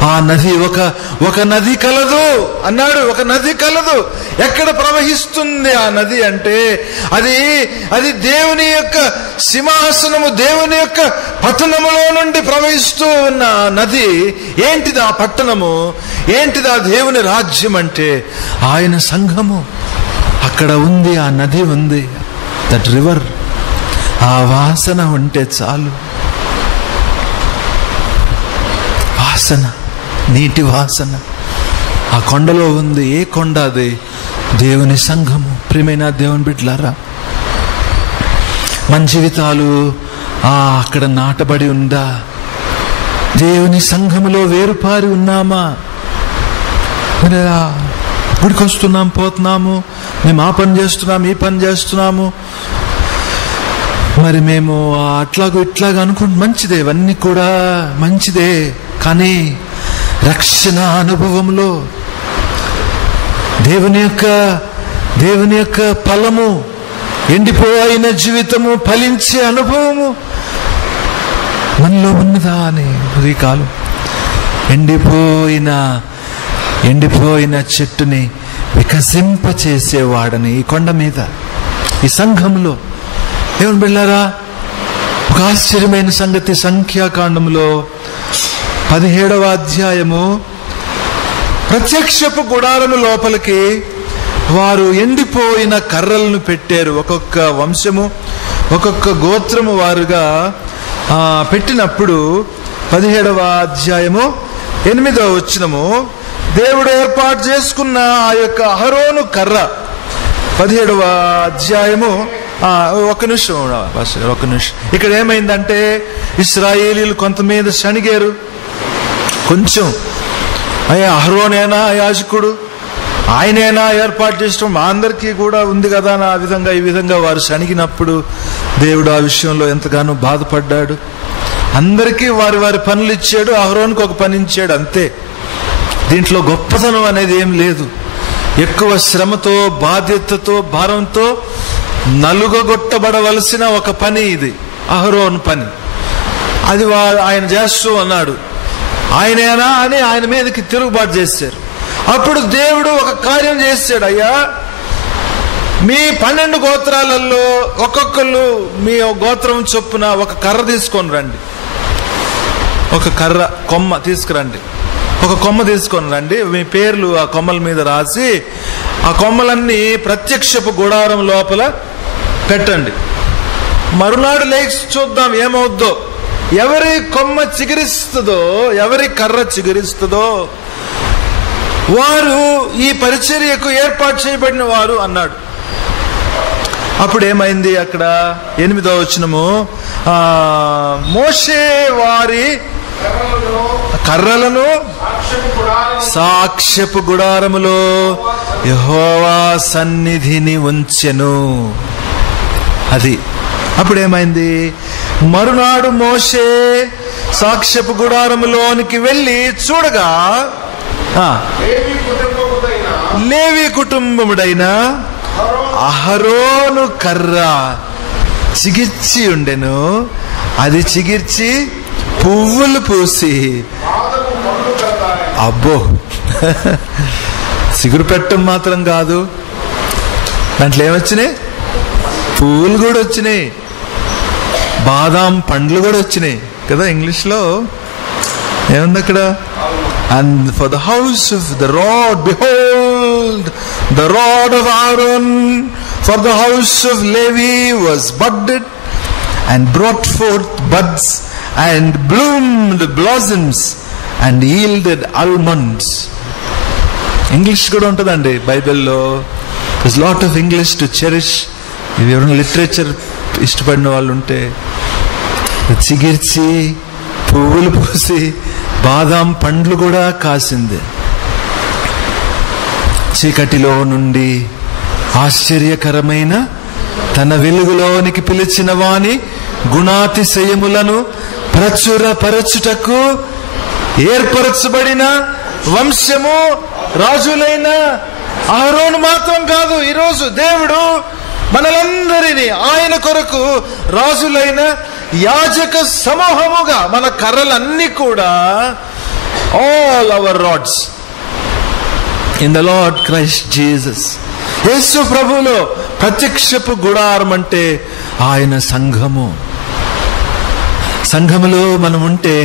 ఆ నది ఒక నది కలదు అన్నాడు. ఒక నది కలదు. ఎక్కడ ప్రవహిస్తుంది ఆ నది అంటే అది దేవుని యొక్క సింహాసనము, దేవుని యొక్క పట్టణములో నుండి ప్రవహిస్తూ ఉన్న నది. ఏంటిది ఆ పట్టణము? ఏంటిది ఆ దేవుని రాజ్యం అంటే ఆయన సంఘము. అక్కడ ఉంది, ఆ నది ఉంది, దట్ రివర్. ఆ వాసన ఉంటే చాలు. వాసన, నీటి వాసన ఆ కొండలో ఉంది. ఏ కొండ అది? దేవుని సంఘము. ప్రియమైన దేవుని బిడ్డలారా, మన జీవితాలు అక్కడ నాటబడి ఉందా? దేవుని సంఘములో వేరుపారి ఉన్నామా? గుడికి వస్తున్నాం, పోతున్నాము, మేము ఆ పని చేస్తున్నాము, ఈ పని చేస్తున్నాము, మరి మేము ఇట్లాగా అనుకుంటు మంచిదే, ఇవన్నీ కూడా మంచిదే. కానీ రక్షణ అనుభవంలో దేవుని యొక్క ఫలము, ఎండిపోయిన జీవితము ఫలించే అనుభవము మనలో ఉన్నదా అని ఉదయకాలం ఎండిపోయిన చెట్టుని వికసింపచేసేవాడని ఈ కొండ మీద, ఈ సంఘంలో. దేవుని బిడ్డలారా, ఒక ఆశ్చర్యమైన సంగతి సంఖ్యాకాండంలో 17వ అధ్యాయము, ప్రత్యక్షపు గుడారము లోపలికి వారు ఎండిపోయిన కర్రలను పెట్టారు. ఒక్కొక్క వంశము, ఒక్కొక్క గోత్రము వారుగా పెట్టినప్పుడు 17వ అధ్యాయము 8వ వచనము, దేవుడు ఏర్పాటు చేసుకున్న ఆ యొక్క అహరోను కర్ర. 17వ అధ్యాయము ఒక నిమిషం. ఇక్కడ ఏమైందంటే ఇశ్రాయేలీలు కొంత మీద శనిగారు. కొంచెం అహరోనేనా యాజకుడు, ఆయనేనా ఏర్పాటు చేసడం, మా అందరికీ కూడా ఉంది కదా ఈ విధంగా వారు శనిగినప్పుడు దేవుడు ఆ విషయంలో ఎంతగానో బాధపడ్డాడు. అందరికీ వారి పనులు ఇచ్చాడు, అహరోనుకు ఒక పని ఇచ్చాడు, అంతే. దీంట్లో గొప్పతనం అనేది ఏం లేదు. ఎక్కువ శ్రమతో, బాధ్యతతో, భారంతో నలుగగొట్టబడవలసిన ఒక పని ఇది, అహరోను పని. అది ఆయన చేస్తూ అన్నాడు. ఆయనేనా అని ఆయన మీదకి తిరుగుబాటు చేశారు. అప్పుడు దేవుడు ఒక కార్యం చేశాడు. అయ్యా, మీ 12 గోత్రాలలో ఒక్కొక్కరు మీ గోత్రం చొప్పున ఒక కర్ర తీసుకొని రండి, ఒక కర్ర కొమ్మ తీసుకురండి, ఒక కొమ్మ తీసుకొని రండి. మీ పేర్లు ఆ కొమ్మల మీద రాసి ఆ కొమ్మలన్నీ ప్రత్యక్షపు గుడారం లోపల పెట్టండి. మరునాడు లేచి చూద్దాం ఏమవుద్దో. ఎవరి కొమ్మ చిగురిస్తుందో, ఎవరి కర్ర చిగురిస్తుందో వారు ఈ పరిచర్యకు ఏర్పాటు చేయబడిన వారు అన్నాడు. అప్పుడు ఏమైంది? అక్కడ 8వ వచనము, మోషే వారి కర్రలను సాక్ష్యపు గుడారములో యెహోవా సన్నిధిని ఉంచెను. అది అప్పుడు ఏమైంది? మరునాడు మోషే సాక్ష్యపు గుడారములోనికి వెళ్ళి చూడగా లేవి కుటుంబముడైన అహరోను కర్ర చిగిర్చి ఉండెను. అది చిగిర్చి పువ్వులు పూసి, అబ్బో, చిగురు పెట్టడం మాత్రం కాదు, దాంట్లో ఏమొచ్చినాయి? పువ్వులు కూడా వచ్చినాయి, బాదాం పండ్లు కూడా వచ్చినాయి కదా. ఇంగ్లీష్లో ఏముంది అక్కడ? And for the house of the rod, behold, the rod of Aaron for the house of Levi was budded and brought forth buds and bloomed blossoms and yielded almonds. English కూడా ఉంటుందండి బైబిల్లో. There's lot of English to cherish. ఇవి ఎవరైనా literature ఇష్టపడిన వాళ్ళు ఉంటే, చిగిర్చి పువ్వులు పూసి బాదాం పండ్లు కూడా కాసింది. చీకటిలో నుండి ఆశ్చర్యకరమైన తన వెలుగులోనికి పిలిచిన వాని గుణాతిశయములను ప్రచురపరచుటకు ఏర్పరచబడిన వంశము రాజులైన అహరోను మాత్రం కాదు. ఈరోజు దేవుడు మనలందరినీ ఆయన కొరకు రాజులైన యాజక సమూహముగా, మన కర్రలన్నీ కూడా all our rods in the Lord Christ Jesus, యేసు ప్రభువులో ప్రత్యక్షపు గుడారం అంటే ఆయన సంఘము. సంఘములో మనం ఉంటే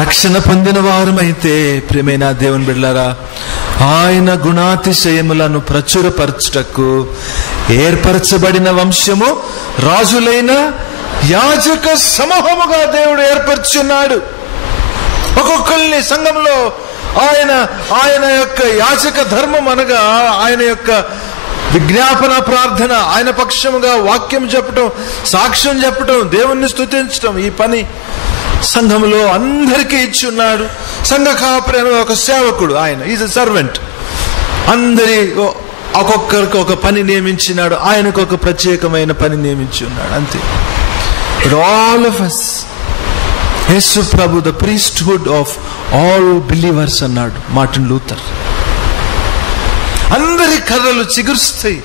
రక్షణ పొందిన వారమైతే, ప్రియమైన దేవుని బిడ్డలారా, ఆయన గుణాతిశయములను ప్రచురపరచుటకు ఏర్పరచబడిన వంశము, రాజులైన యాజక సమూహముగా దేవుడు ఏర్పరచున్నాడు. ఒక్కొక్కరిని సంఘంలో ఆయన యొక్క యాజక ధర్మం అనగా ఆయన యొక్క విజ్ఞాపన ప్రార్థన, ఆయన పక్షముగా వాక్యం చెప్పటం, సాక్ష్యం చెప్పటం, దేవుణ్ణి స్తుతించటం, ఈ పని సంఘములో అందరికీ ఇచ్చి ఉన్నాడు. సంఘ కాపరి అనే ఒక సేవకుడు, ఆయన ఈజ్ ఎ సర్వెంట్. అందరి ఒక్కొక్కరికి ఒక పని నియమించినాడు, ఆయనకు ఒక ప్రత్యేకమైన పని నియమించి ఉన్నాడు, అంతే. But all of us, Yesu Prabhu the priesthood of all believers అన్నాడు మార్టిన్ లూథర్. అందరి కర్రలు చిగురుస్తాయి,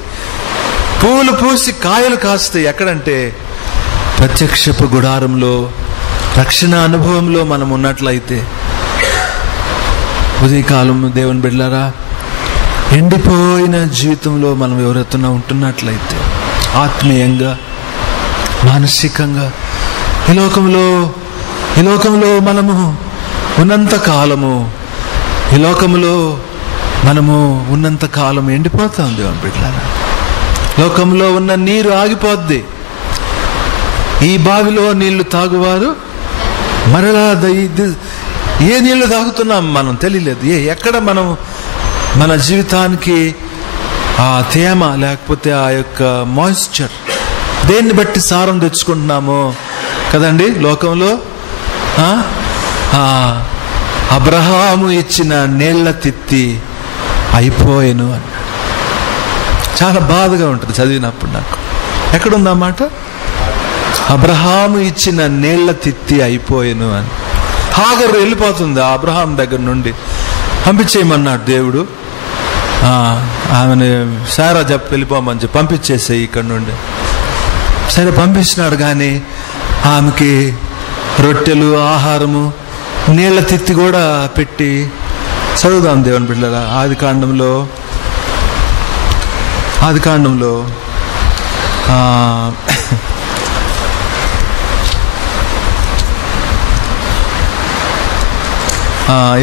పూలు పూసి కాయలు కాస్తాయి. ఎక్కడంటే ప్రత్యక్షపు గుడారంలో, రక్షణ అనుభవంలో మనం ఉన్నట్లయితే. ఉదయకాలం దేవుని బిడ్డలారా, ఎండిపోయిన జీవితంలో మనం ఎవరైనా ఉంటున్నట్లయితే, ఆత్మీయంగా, మానసికంగా, ఈ లోకంలో మనము ఉన్నంత కాలము, ఈ లోకంలో మనము ఉన్నంత కాలం ఎండిపోతాం దేవుని బిడ్డలారా. లోకంలో ఉన్న నీరు ఆగిపోద్ది. ఈ బావిలో నీళ్లు తాగువారు మరలా ఏ నీళ్లు తాగుతున్నాం మనం తెలియలేదు. ఎక్కడ మనం మన జీవితానికి ఆ తేమ లేకపోతే ఆ యొక్క మాయిశ్చర్ దేన్ని బట్టి సారం తెచ్చుకుంటున్నామో కదండి. లోకంలో అబ్రహాము ఇచ్చిన నీళ్ల తిత్తి అయిపోయాను అన్నాడు. చాలా బాధగా ఉంటుంది చదివినప్పుడు నాకు. ఎక్కడుందన్నమాట? అబ్రహాము ఇచ్చిన నీళ్ల తిత్తి అయిపోయాను అని. హాగరు వెళ్ళిపోతుంది అబ్రహాం దగ్గర నుండి, పంపించేయమన్నాడు దేవుడు. ఆమెను సారా వెళ్ళిపోమని చెప్పి పంపించేసాయి ఇక్కడ నుండి. సరే పంపించినాడు, కానీ ఆమెకి రొట్టెలు, ఆహారము, నీళ్ల తిత్తి కూడా పెట్టి. చదువుదాం దేవుని బిడ్డలారా, ఆది కాండంలో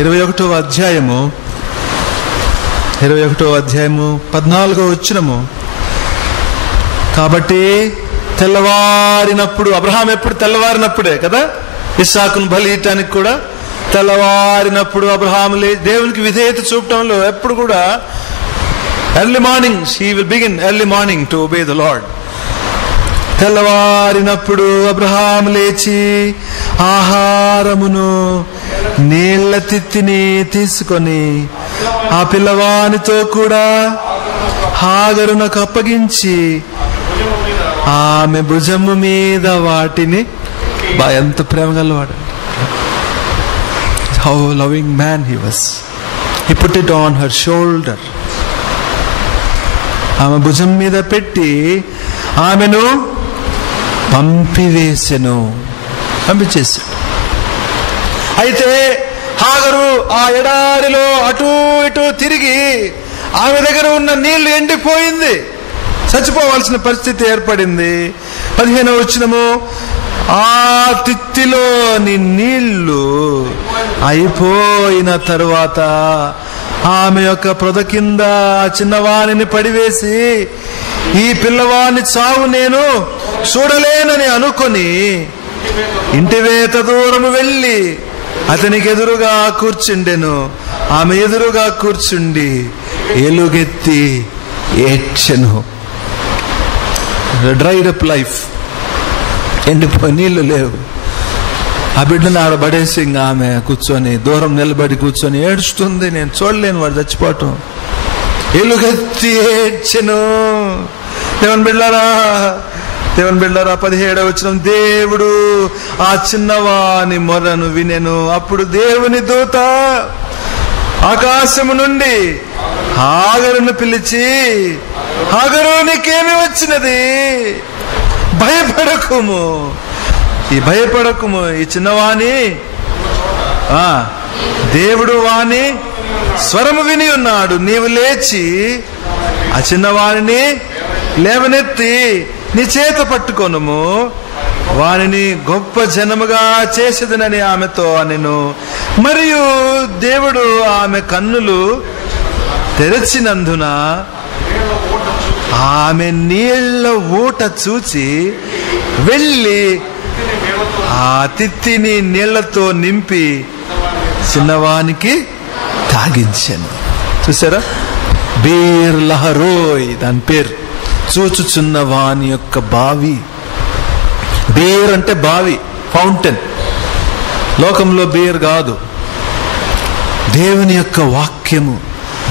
21వ అధ్యాయము 14వ వచనము. కాబట్టి తెల్లవారినప్పుడు, అబ్రహాం ఎప్పుడు తెల్లవారినప్పుడే కదా ఇస్సాకును బలి ఇవ్వటానికి కూడా తెల్లవారినప్పుడు అబ్రహాము దేవునికి విధేయత చూపటంలో ఎప్పుడు కూడా early morning he will begin early morning to obey the Lord. తెల్లవారినప్పుడు అబ్రహాం లేచి ఆహారమును, నీళ్ల తిత్తిని తీసుకొని ఆ పిల్లవానితో కూడా హాగరునకు అప్పగించి ఆమె భుజము మీద వాటిని, ఎంత ప్రేమ గలవాడు, how loving man he was. He put it on her shoulder. ఆమె భుజం మీద పెట్టి ఆమెను పంపించేశాడు. అయితే హాగరు ఆ ఎడారిలో అటూ ఇటూ తిరిగి ఆమె దగ్గర ఉన్న నీళ్లు ఎండిపోయింది, చచ్చిపోవాల్సిన పరిస్థితి ఏర్పడింది. 15వ వచనము, ఆ తిత్తిలోని నీళ్లు అయిపోయిన తరువాత ఆమె యొక్క పొద కింద చిన్నవాణిని పడివేసి, ఈ పిల్లవాని చావు నేను చూడలేనని అనుకొని ఇంటివేత దూరము వెళ్ళి అతనికి ఎదురుగా కూర్చుండెను. ఆమె ఎదురుగా కూర్చుండి ఎలుగెత్తి ఏడ్చెను. డ్రైడ్ అప్ లైఫ్, ఎండిపోయి నీళ్లు లేవు. ఆ బిడ్డను ఆడబడేసి ఇంకా ఆమె కూర్చొని దూరం నిలబడి కూర్చొని ఏడుస్తుంది. నేను చూడలేను వాడు చచ్చిపోవటం. ఎలుగెత్తి ఏడ్చెను. దేవుని బిడ్డలారా 17వ వచనం, దేవుడు ఆ చిన్నవాని మొరను వినెను. అప్పుడు దేవుని దూత ఆకాశము నుండి హాగరును పిలిచి, హాగరు నీకేమి వచ్చినది, భయపడకుము, ఈ చిన్నవాణి దేవుడు వాణి స్వరము విని ఉన్నాడు. నీవు లేచి ఆ చిన్నవాణిని లేవనెత్తి నీ చేత పట్టుకొనుము, వానిని గొప్ప జనముగా చేసేదనని ఆమెతో అనెను. మరియు దేవుడు ఆమె కన్నులు తెరచినందున ఆమె నీళ్ల ఊట చూచి వెళ్ళి ఆ తిత్తిని నీళ్లతో నింపి చిన్నవానికి తాగించాను. చూసారా, బీర్ లహరోయ్ దాని పేరు. చూచుచున్న వాని యొక్క బావి. బీర్ అంటే బావి, ఫౌంటైన్. లోకంలో బీర్ కాదు, దేవుని యొక్క వాక్యము,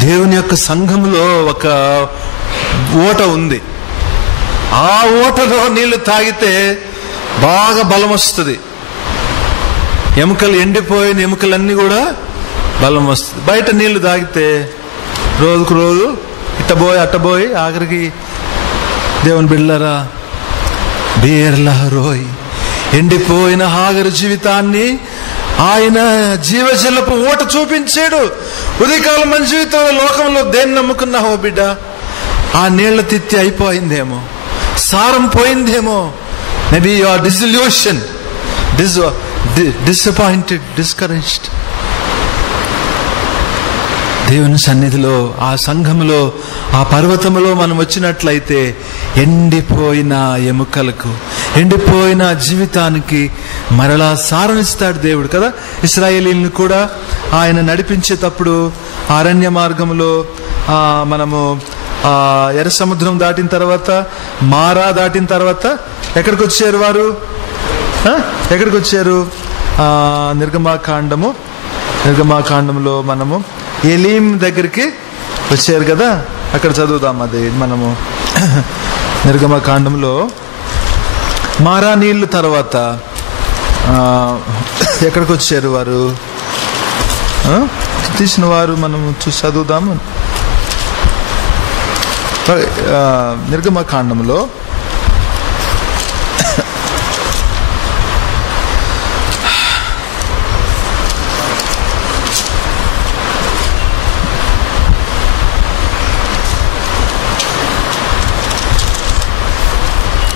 దేవుని యొక్క సంఘములో ఒక ఓట ఉంది. ఆ ఓటలో నీళ్లు తాగితే బాగా బలం వస్తుంది. ఎముకలు ఎండిపోయిన ఎముకలన్నీ కూడా బలం వస్తుంది. బయట నీళ్లు తాగితే రోజుకు రోజు అట్టబోయి ఆఖరికి దేవుని బిడ్డలారా, బీర్లహరోయ్, ఎండిపోయిన హాగరు జీవితాన్ని ఆయన జీవజలపు ఓట చూపించాడు. ఉదయకాలం మన జీవితంలో లోకంలో దేన్ని నమ్ముకున్నావో బిడ్డ, ఆ నీళ్ల తిత్తి అయిపోయిందేమో, సారం పోయిందేమో. Maybe you are disillusion, disappointed, discouraged. దేవుని సన్నిధిలో, ఆ సంఘములో, ఆ పర్వతములో మనం వచ్చినట్లయితే ఎండిపోయిన ఎముకలకు, ఎండిపోయిన జీవితానికి మరలా సారనిస్తాడు దేవుడు కదా. ఇశ్రాయేలీలను కూడా ఆయన నడిపించేటప్పుడు అరణ్య మార్గములో మనము ఎర్ర సముద్రం దాటిన తర్వాత, మారా దాటిన తర్వాత ఎక్కడికి వచ్చారు వారు? ఎక్కడికి వచ్చారు? నిర్గమాకాండములో మనము ఎలీం దగ్గరికి వచ్చారు కదా. అక్కడ చదువుదాం అది మనము. నిర్గమకాండంలో మారా నీళ్లు తర్వాత ఎక్కడికి వచ్చారు వారు? తీసిన వారు మనం చూసి చదువుదాము. నిర్గమకాండంలో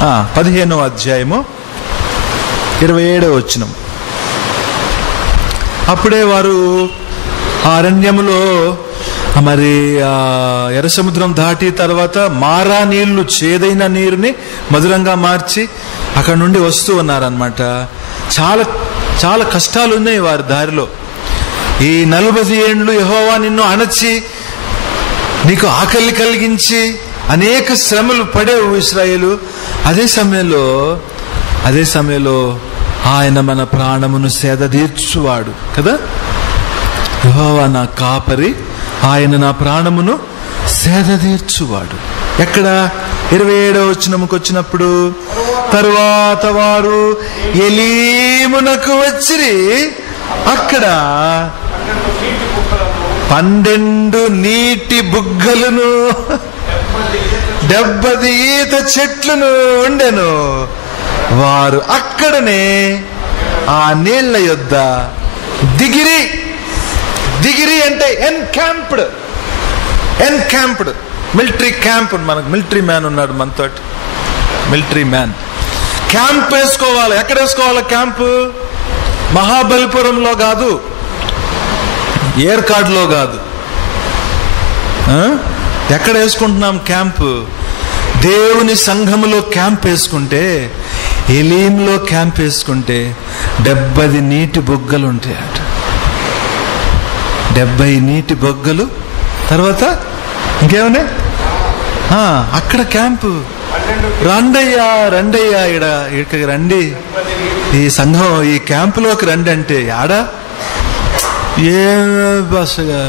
ఆ 15వ అధ్యాయము 27వ వచనం. అప్పుడే వారు ఆ అరణ్యములో మరి ఎర్ర సముద్రం దాటి తర్వాత మారా నీళ్లు చేదైన నీరుని మధురంగా మార్చి అక్కడ నుండి వస్తూ ఉన్నారనమాట. చాలా చాలా కష్టాలు ఉన్నాయి వారి దారిలో. ఈ 40 ఏండ్లు యెహోవా నిన్ను అణచి నీకు ఆకలి కలిగించి అనేక శ్రమలు పడేవు ఇశ్రాయేలు. అదే సమయంలో ఆయన మన ప్రాణమును సేదదీర్చువాడు కదా. యెహోవా నా కాపరి, ఆయన నా ప్రాణమును సేదదీర్చువాడు. ఎక్కడ 27వ వచనముకు వచ్చినప్పుడు, తరువాత వారు ఎలీమునకు వచ్చిరి, అక్కడ 12 నీటి బుగ్గలను 70 ఈత చెట్లను ఉండెను. వారు అక్కడనే ఆ నీళ్ల యొద్ద దిగిరి అంటే ఎన్క్యాంప్డ్ మిలిటరీ క్యాంప్. మనకు మిలిటరీ మ్యాన్ ఉన్నాడు మనతోటి, మిలిటరీ మ్యాన్. క్యాంప్ వేసుకోవాలి. ఎక్కడ వేసుకోవాలి క్యాంపు? మహాబలిపురంలో కాదు, ఏర్కాడ్లో కాదు. ఎక్కడ వేసుకుంటున్నాం క్యాంపు? దేవుని సంఘములో క్యాంప్ వేసుకుంటే, ఎలీంలో క్యాంప్ వేసుకుంటే 70 నీటి బొగ్గలు ఉంటాయట. 70 నీటి బొగ్గలు. తర్వాత ఇంకేమన్నా అక్కడ క్యాంపు. రండయ్యా ఇక్కడికి రండి, ఈ సంఘం ఈ క్యాంపులోకి రండి అంటే ఆడా ఏ బస్సుగా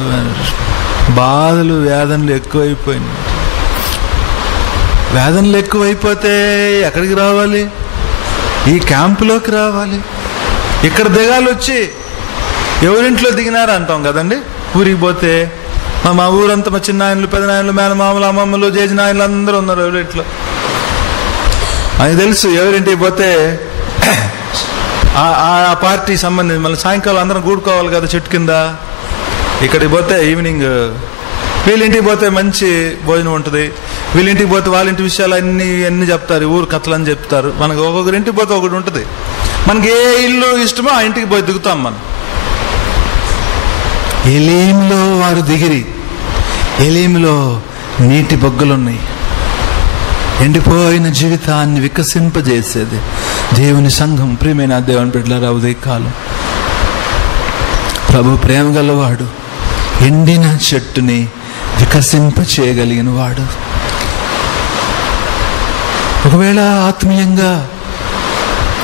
బాధలు వేదనలు ఎక్కువైపోయినాయి. వేదనలు ఎక్కువైపోతే ఎక్కడికి రావాలి? ఈ క్యాంపులోకి రావాలి. ఇక్కడ దిగాలి. వచ్చి ఎవరింట్లో దిగినారు అంటాం కదండి. ఊరికి పోతే మా ఊరంతా మా చిన్నాయనలు, పెద్దనాయనలు, మేనమామలు, అమ్మమ్మలు, జేజినాయనలు అందరూ ఉన్నారు ఎవరింట్లో. అని తెలుసు. ఎవరింటికి పోతే ఆ పార్టీ సంబంధించి మళ్ళీ సాయంకాలం అందరం కూడుకోవాలి కదా చెట్టు కింద. ఇక్కడికి పోతే ఈవినింగ్, వీళ్ళింటికి పోతే మంచి భోజనం ఉంటుంది. వీళ్ళింటికి పోతే వాళ్ళ ఇంటి విషయాలు అన్ని చెప్తారు, ఊరు కథలు అని చెప్తారు. మనకు ఒక్కొక్కరింటికి పోతే ఒకటి ఉంటుంది. మనకి ఏ ఇల్లు ఇష్టమో ఆ ఇంటికి పోయి దిగుతాం మనం. ఎలీంలో వారు దిగిరి. ఎలీంలో నీటి బొగ్గలున్నాయి. ఎండిపోయిన జీవితాన్ని వికసింపజేసేది దేవుని సంఘం. ప్రియమైన దేవుని బిడ్డలారా, ఉదయకాలం ప్రభు ప్రేమ గలవాడు, ఎండిన చెట్టుని వికసింప చేయగలిగిన వాడు. ఒకవేళ ఆత్మీయంగా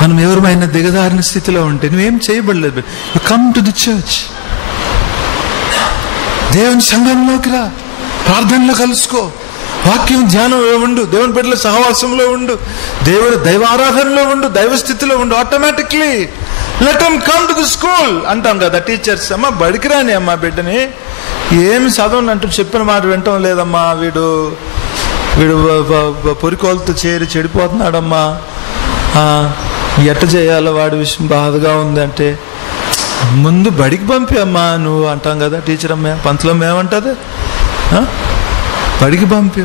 మనం ఎవరైనా దిగదారిన స్థితిలో ఉంటే నువ్వేం చేయబడలేదు. You come to the church. దేవుని సంఘంలోకి రా, ప్రార్థనలో కలుసుకో, వాక్యం ధ్యానం ఉండు, దేవుని బిడ్డల సహవాసంలో ఉండు, దైవారాధనలో ఉండు, దైవ స్థితిలో ఉండు. Automatically let him come to the school అంటాం కదా టీచర్స్. అమ్మా బడికి రాని అమ్మా బిడ్డని, ఏమి చదవని అంటూ చెప్పిన మాట వింటాం లేదమ్మా, వీడు పొరికోలతో చెడిపోతున్నాడమ్మా, ఎట్ట చేయాలో వాడి విషయం బాధగా ఉంది అంటే ముందు బడికి పంపి అమ్మా నువ్వు అంటాం కదా టీచర్ అమ్మ. పంతులమ్మ ఏమంటుంది? బడికి పంపి.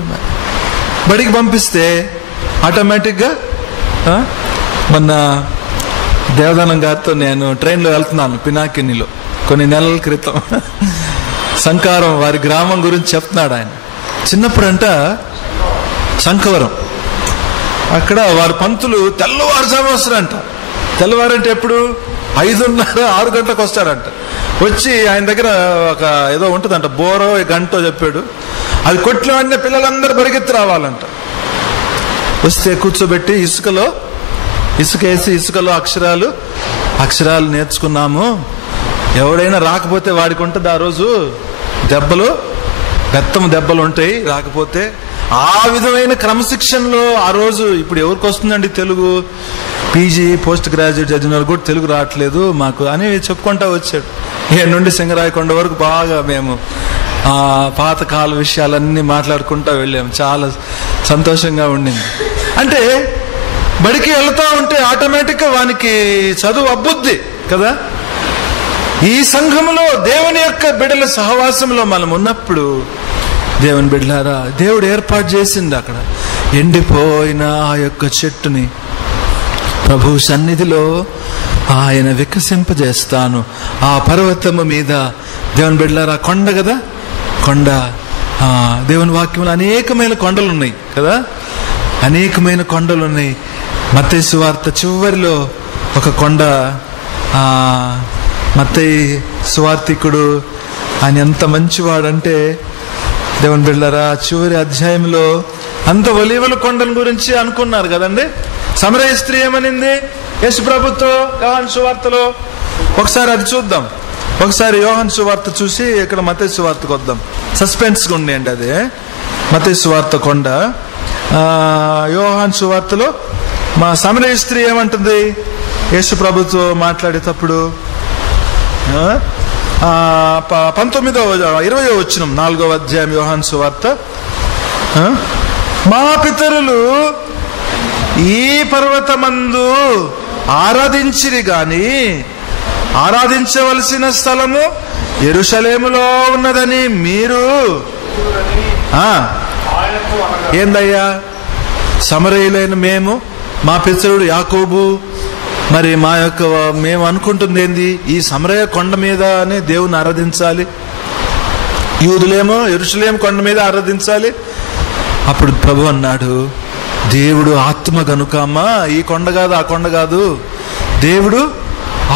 బడికి పంపిస్తే ఆటోమేటిక్గా మొన్న దేవదానం గారితో నేను ట్రైన్లో వెళ్తున్నాను పినాకినిలో కొన్ని నెలల క్రితం. సంకారం వారి గ్రామం గురించి చెప్తున్నాడు ఆయన. చిన్నప్పుడంట శంకవరం, అక్కడ వారి పంతులు తెల్లవారుజాము వస్తారంట. తెల్లవారంటే ఎప్పుడు 5:30, 6 గంటలకు వస్తాడంట. వచ్చి ఆయన దగ్గర ఒక ఏదో ఉంటుందంట, బోరో గంటో చెప్పాడు. అది కొట్టిన వెంటనే పిల్లలందరూ పరిగెత్తి రావాలంట. వస్తే కూర్చోబెట్టి ఇసుక వేసి ఇసుకలో అక్షరాలు నేర్చుకున్నాము. ఎవడైనా రాకపోతే వాడికి ఉంటుంది ఆ రోజు దెబ్బలు ఉంటాయి రాకపోతే. ఆ విధమైన క్రమశిక్షణలో ఆ రోజు. ఇప్పుడు ఎవరికి వస్తుందండి తెలుగు? పీజీ పోస్ట్ గ్రాడ్యుయేట్ చదివిన వాళ్ళు కూడా తెలుగు రావట్లేదు మాకు అని చెప్పుకుంటా వచ్చాడు. ఏ నుండి సింగరాయకొండ వరకు బాగా మేము ఆ పాతకాల విషయాలన్నీ మాట్లాడుకుంటూ వెళ్ళాము. చాలా సంతోషంగా ఉండింది. అంటే బడికి వెళ్తా ఉంటే ఆటోమేటిక్గా వానికి చదువు అబ్బుద్ది కదా. ఈ సంఘములో దేవుని యొక్క బిడ్డల సహవాసంలో మనం ఉన్నప్పుడు, దేవుని బిడ్డలారా, దేవుడు ఏర్పాటు చేసింది అక్కడ ఎండిపోయిన ఆ యొక్క చెట్టుని ప్రభు సన్నిధిలో ఆయన వికసింపజేస్తాను. ఆ పర్వతము మీద, దేవుని బిడ్డలారా, కొండ కదా, కొండ. దేవుని వాక్యంలో అనేకమైన కొండలు ఉన్నాయి కదా, అనేకమైన కొండలు ఉన్నాయి. మత్తయి సువార్త చివరిలో ఒక కొండ, మత్తయి సువార్తికుడు ఆయన ఎంత మంచివాడంటే, దేవుని బిడ్డలారా, చివరి అధ్యాయంలో అంత ఒలీవల కొండల గురించి అనుకున్నారు కదండి. సమరయ స్త్రీ ఏమనింది యేసు ప్రభుతో యోహాను సువార్తలో? ఒకసారి అది చూద్దాం. ఒకసారి యోహాను సువార్త చూసి ఇక్కడ మత్తయి సువార్తకు వద్దాం. సస్పెన్స్గా ఉండేయండి. అదే మత్తయి సువార్త కొండ. యోహాను సువార్తలో మా సమరయ స్త్రీ ఏమంటుంది యేసు ప్రభుతో మాట్లాడేటప్పుడు? 20వ వచనం 4వ అధ్యాయం యోహాను సువార్త. మా పితరులు ఈ పర్వతమందు ఆరాధించిరి గాని ఆరాధించవలసిన స్థలము యెరూషలేములో ఉన్నదని మీరు ఏందయ్యా? సమరయులైన మేము, మా పితరుడు యాకోబు, మరి మేము అనుకుంటుంది ఏంది? ఈ సమరయ కొండ మీదనే దేవుని ఆరాధించాలి, యూదులేమో యెరూషలేము కొండ మీద ఆరాధించాలి. అప్పుడు ప్రభు అన్నాడు, దేవుడు ఆత్మ గనుక, అమ్మా ఈ కొండ కాదు, ఆ కొండ కాదు, దేవుడు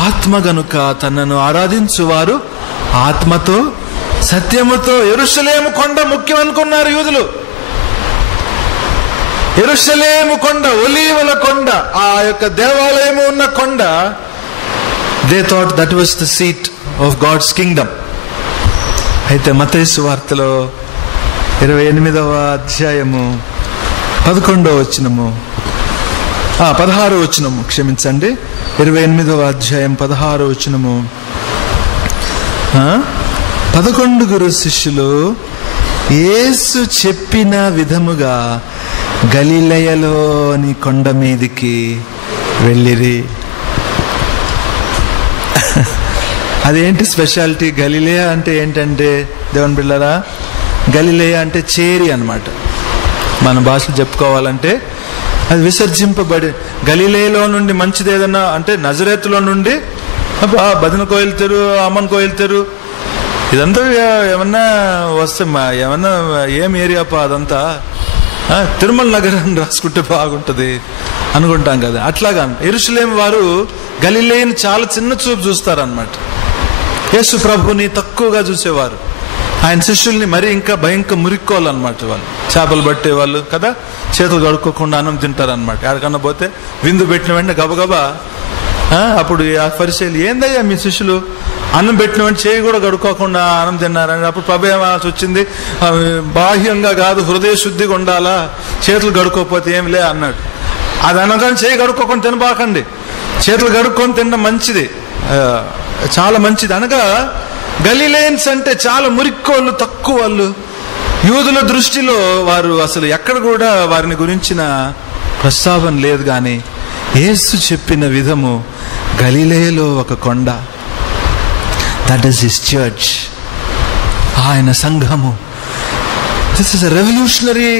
ఆత్మ గనుక తనను ఆరాధించువారు ఆత్మతో సత్యముతో. యెరూషలేము కొండ ముఖ్యం అనుకున్నారు యూదులు. యెరూషలేము కొండ, ఒలీవల కొండ, ఆ యొక్క దేవాలయము ఉన్న కొండ. They thought that was the seat of God's kingdom. అయితే మత్తయి సువార్తలో 28వ అధ్యాయము 11వ వచనము, 16వ వచనము, క్షమించండి, 28వ అధ్యాయం 16వ వచనము. 11 శిష్యులు యేసు చెప్పిన విధముగా గలిలయలోని కొండ మీదికి వెళ్ళిరి. అదేంటి స్పెషాలిటీ? గలిలయ అంటే ఏంటంటే, దేవుని బిడ్డలారా, గలిలయ అంటే చేరి అన్నమాట. మన భాషలో చెప్పుకోవాలంటే అది విసర్జింపబడి, గలిలయలో నుండి మంచిది ఏదన్నా అంటే నజరేతులో నుండి బదన కోయిల్తారు, అమ్మన్ కోయిల్తారు, ఇదంతా ఏమన్నా వస్తే ఏమన్నా ఏం ఏరియా అదంతా తిరుమల నగరం రాసుకుంటే బాగుంటుంది అనుకుంటాం కదా. అట్లాగా యెరూషలేము వారు గలిలయని చాలా చిన్న చూపు చూస్తారన్నమాట. యేసు ప్రభుని తక్కువగా చూసేవారు. ఆయన శిష్యుల్ని మరీ ఇంకా భయంకర మురిక్కోవాలన్నమాట. వాళ్ళు చేపలు పట్టేవాళ్ళు కదా, చేతులు కడుక్కోకుండా అన్నం తింటారనమాట. ఎక్కడికన్నా పోతే విందు పెట్టిన వెంటనే గబగబా. అప్పుడు ఆ పరిచయాలు, ఏందయ్యా మీ శిష్యులు అన్నం పెట్టిన వెంటనే చేయి కూడా కడుక్కోకుండా అన్నం తిన్నారని. అప్పుడు ప్రభు ఏమాల్సి వచ్చింది, బాహ్యంగా కాదు హృదయ శుద్ధిగా ఉండాలా, చేతులు కడుక్కోకపోతే ఏం లే అన్నాడు. అది అనగానే చేయి కడుక్కోకుండా తినబాకండి, చేతులు కడుక్కొని తినడం మంచిది, చాలా మంచిది అనగా. గలిలయన్స్ అంటే చాలా మురిక్కోళ్ళు, తక్కువ వాళ్ళు. యూదుల దృష్టిలో వారు అసలు ఎక్కడ కూడా వారిని గురించిన ప్రస్తావన లేదు. కానీ యేసు చెప్పిన విధము, గలిలయలో ఒక కొండ, దట్ ఈస్ హిస్ చర్చ్, ఆయన సంఘము. This is revolutionary.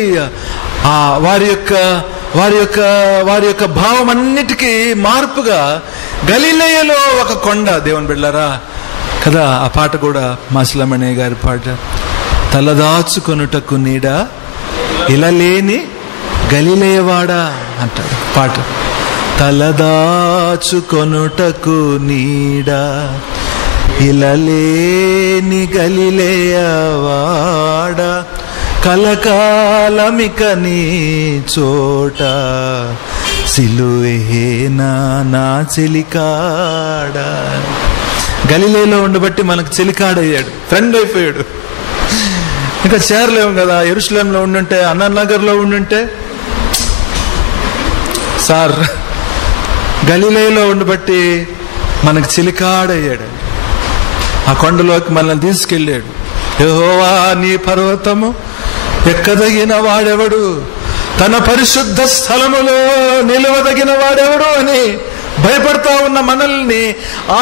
వారి యొక్క భావం అన్నిటికీ మార్పుగా గలిలయలో ఒక కొండ. దేవుని బిడ్డలారా కదా, ఆ పాట కూడా మాసిలమణి గారి పాట, తలదాచుకొనుటకు నీడ ఇలా లేని గలిలయవాడా అంటాడు పాట. తలదాచుకొనుటకు నీడ ఇలా లేని గలిలయవాడా, కలకాలమిక నీ చోట సిలువేనా నా చెలికాడా. గలిలయలో ఉండబట్టి మనకు చెలికాడయ్యాడు, ఫ్రెండ్ అయిపోయాడు. ఇంకా చేరలేము కదా. యెరూషలేంలో ఉండుంటే, అన్నానగర్లో ఉండుంటే సార్, గలిలయలో ఉండబట్టి మనకు చెలికాడయ్యాడు. ఆ కొండలోకి మనల్ని తీసుకెళ్ళాడు. యెహోవా నీ పర్వతము ఎక్కదగిన వాడెవడు, తన పరిశుద్ధ స్థలములో నిలవదగిన వాడెవడు అని భయపడతా ఉన్న మనల్ని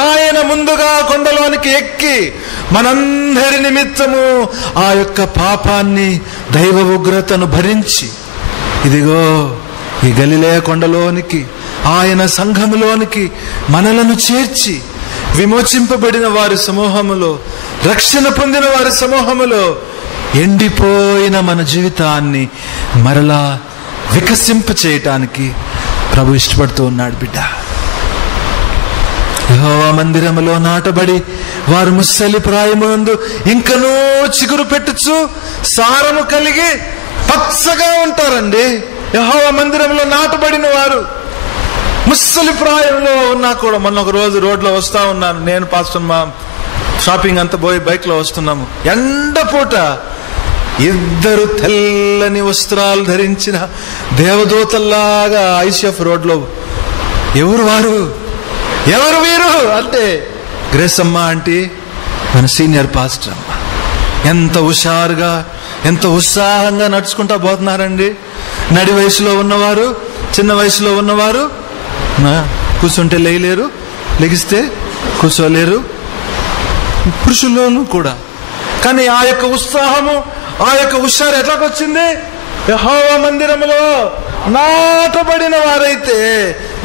ఆయన ముందుగా కొండలోనికి ఎక్కి మనందరి నిమిత్తము ఆ యొక్క పాపాన్ని, దైవ ఉగ్రతను భరించి ఇదిగో ఈ గలిలయ కొండలోనికి, ఆయన సంఘములోనికి మనలను చేర్చి విమోచింపబడిన వారి సమూహములో, రక్షణ పొందిన వారి సమూహములో ఎండిపోయిన మన జీవితాన్ని మరలా వికసింప చేయటానికి ప్రభు ఇష్టపడుతూ ఉన్నాడు. బిడ్డ, యెహోవా మందిరములో నాటబడి వారు ముస్సలి ప్రాయమునందు ఇంకనూ చిగురు పెట్టుచు సారము కలిగి పచ్చగా ఉంటారండి. యెహోవా మందిరంలో నాటబడిన వారు ముస్సలి ప్రాయంలో ఉన్నా కూడా. మొన్న ఒక రోజు రోడ్లో వస్తా ఉన్నాను, నేను పాస్టర్ మా షాపింగ్ అంతా పోయి బైక్ లో వస్తున్నాము. ఎండపూట ఇద్దరు తెల్లని వస్త్రాలు ధరించిన దేవదూతల్లాగా ఐసిఎఫ్ రోడ్ లో. ఎవరు వారు, ఎవరు వీరు అంటే గ్రేస్ అమ్మ ఆంటీ, మన సీనియర్ పాస్టర్ అమ్మ. ఎంత హుషారుగా, ఎంత ఉత్సాహంగా నడుచుకుంటా పోతున్నారండి. నడి వయసులో ఉన్నవారు, చిన్న వయసులో ఉన్నవారు కూర్చుంటే లేయలేరు, లెగిస్తే కూర్చోలేరు, పురుషుల్లోనూ కూడా. కానీ ఆ యొక్క ఉత్సాహము, ఆ యొక్క హుషారు ఎట్లాగొచ్చింది? యెహోవా మందిరములో నాటబడిన వారైతే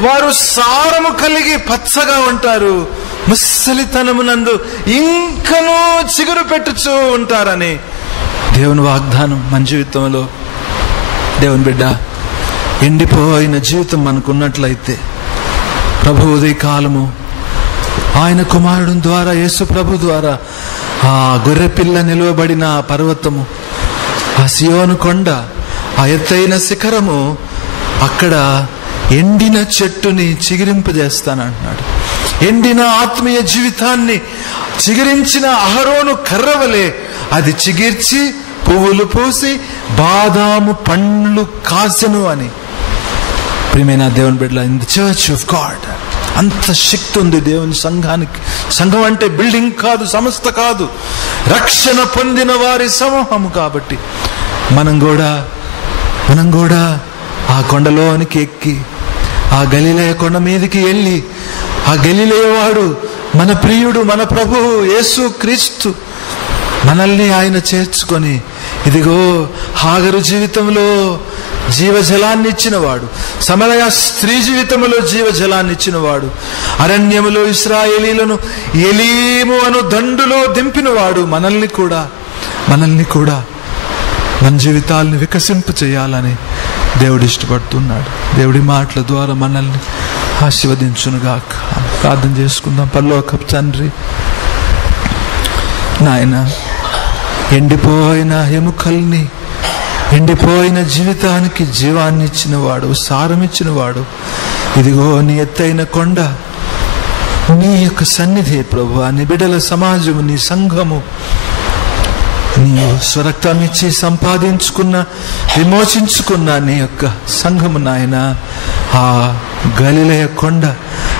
వారు సారము కలిగి పచ్చగా ఉంటారు, ముసలితనమునందు ఇంకనూ చిగురు పెట్టుచూ ఉంటారని దేవుని వాగ్దానం మన జీవితంలో. దేవుని బిడ్డ, ఎండిపోయిన జీవితం మనకున్నట్లయితే ప్రభు ఉదయ కాలము ఆయన కుమారుడు ద్వారా, యేసు ప్రభు ద్వారా ఆ గొర్రెపిల్ల నిలువబడిన ఆ పర్వతము, ఆ సియోను కొండ, ఆ ఎత్తైన శిఖరము, అక్కడ ఎండిన చెట్టుని చిగిరింపజేస్తానంటున్నాడు. ఎండిన ఆత్మీయ జీవితాన్ని చిగిరించిన అహరోను కర్రవలే అది చిగిర్చి పువ్వులు పూసి బాదాము పండ్లు కాసెను అని. ప్రియమైన దేవుని బిడ్డల, in the church of God అంత శక్తి ఉంది దేవుని సంఘానికి. సంఘం అంటే బిల్డింగ్ కాదు, సంస్థ కాదు, రక్షణ పొందిన వారి సమూహము. కాబట్టి మనం కూడా ఆ కొండలోనికి ఎక్కి ఆ గలిలయ కొండ మీదకి వెళ్ళి, ఆ గలిలయ వాడు మన ప్రియుడు, మన ప్రభువు యేసు క్రీస్తు, మనల్ని ఆయన చేర్చుకొని ఇదిగో హాగరు జీవితంలో జీవజలాన్ని ఇచ్చినవాడు, సమరయ స్త్రీ జీవితంలో జీవజలాన్ని ఇచ్చినవాడు, అరణ్యములో ఇశ్రాయేలీలను ఎలీము అను దండులో దింపినవాడు మనల్ని కూడా మన జీవితాలను వికసింప చేయాలని దేవుడు ఇష్టపడుతున్నాడు. దేవుడి మాటల ద్వారా మనల్ని ఆశీర్వదించునుగాక. ప్రార్థన చేసుకుందాం. పరలోకపు తండ్రి, నాయన, ఎండిపోయిన ఎముకల్ని, ఎండిపోయిన జీవితానికి జీవాన్ని ఇచ్చినవాడు, సారం ఇచ్చినవాడు, ఇదిగో నీ ఎత్తైన కొండ, నీ యొక్క సన్నిధి ప్రభువా, నీ బిడ్డల సమాజము, నీ సంఘము, నీ స్వరక్తం ఇచ్చి సంపాదించుకున్న, విమోచించుకున్న నీ యొక్క సంఘము నాయన, ఆ గలిలయ కొండ,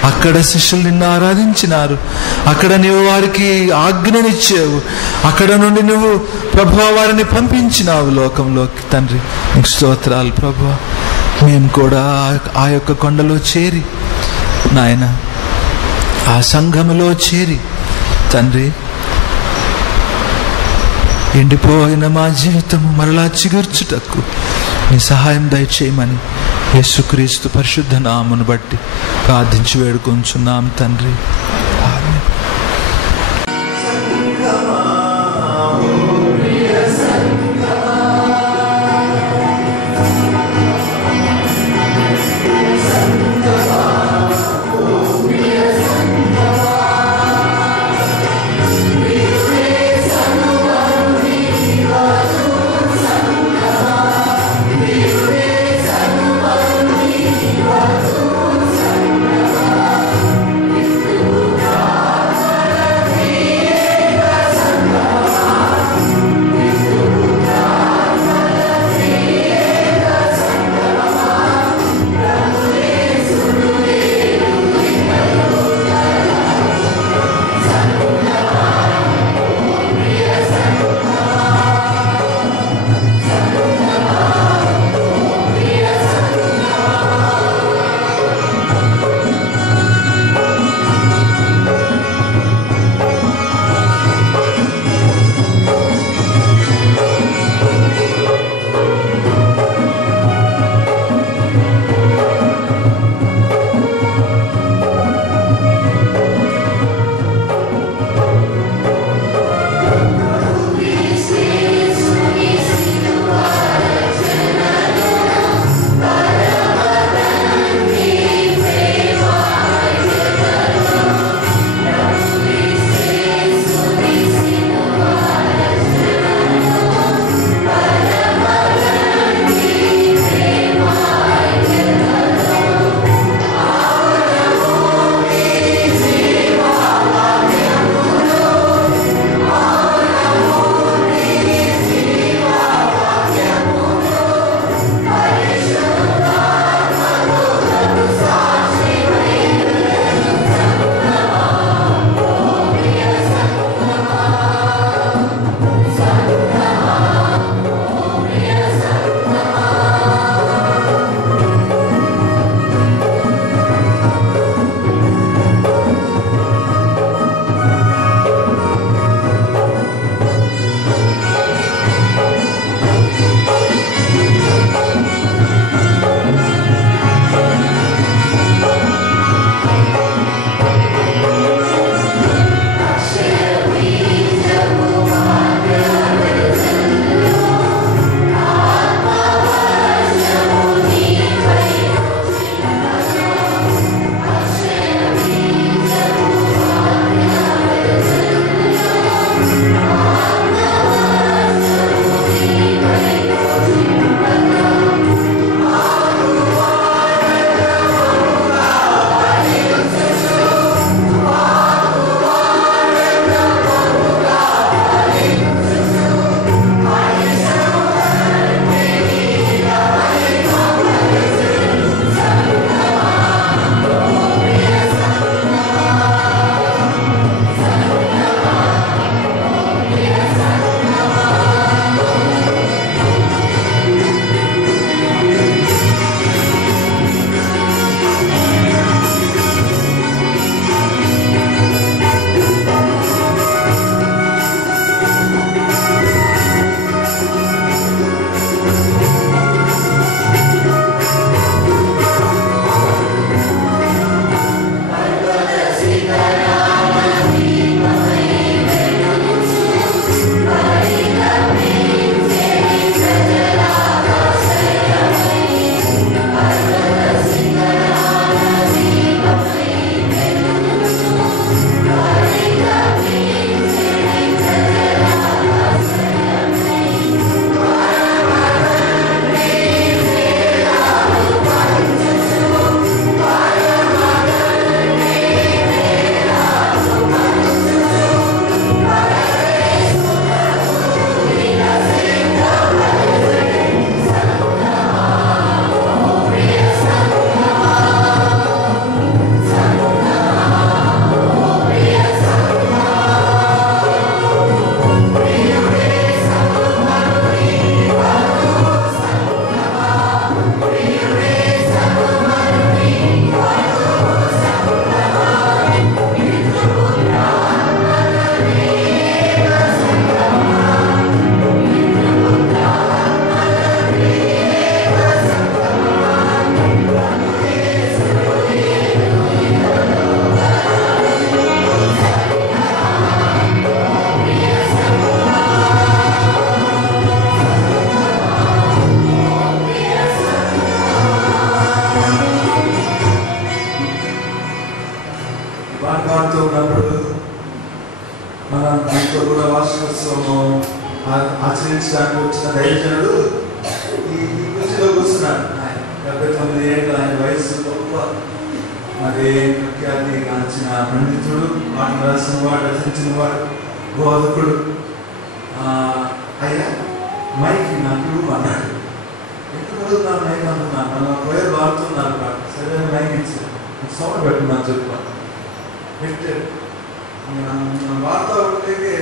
అక్కడ శిష్యులు నిన్ను ఆరాధించినారు, అక్కడ నీవు వారికి ఆజ్ఞనిచ్చావు, అక్కడ నుండి నువ్వు ప్రభువా వారిని పంపించినావు లోకంలోకి. తండ్రి నీకు స్తోత్రాలు ప్రభువా. మేము కూడా ఆ యొక్క కొండలో చేరి నాయన, ఆ సంఘములో చేరి తండ్రి, ఎండిపోయిన మా జీవితము మరలా చిగుర్చుటకు నీ సహాయం దయచేయమని యేసుక్రీస్తు పరిశుద్ధ నామమును బట్టి ప్రార్థించి వేడుకొంచున్నాం తండ్రి. ఆమేన్. ఉన్నప్పుడు మనం దీంట్లో కూడా వార్షికోత్సవం ఆచరించడానికి వచ్చిన దైవజనుడు ఈ కుర్చీలో కూర్చున్నాడు. 79 ఏళ్ళు ఆయన వయసు, గొప్ప మరి ప్రఖ్యాతి కాంచిన పండితుడు, పాటలు రాసిన వాడు, రచించిన వాడు, బోధకుడు. అయ్యా మైక్ నాకు అన్నాడు. ఎప్పుడు నా మైక్ అంటున్నాను, మన ప్రేయర్ వాడుతున్నారు పాట. సరే మైక్ ఇచ్చాను, సౌండ్ పెట్టున్నాను చెప్పాను. పెట్టాడు. వార్త ఉంటే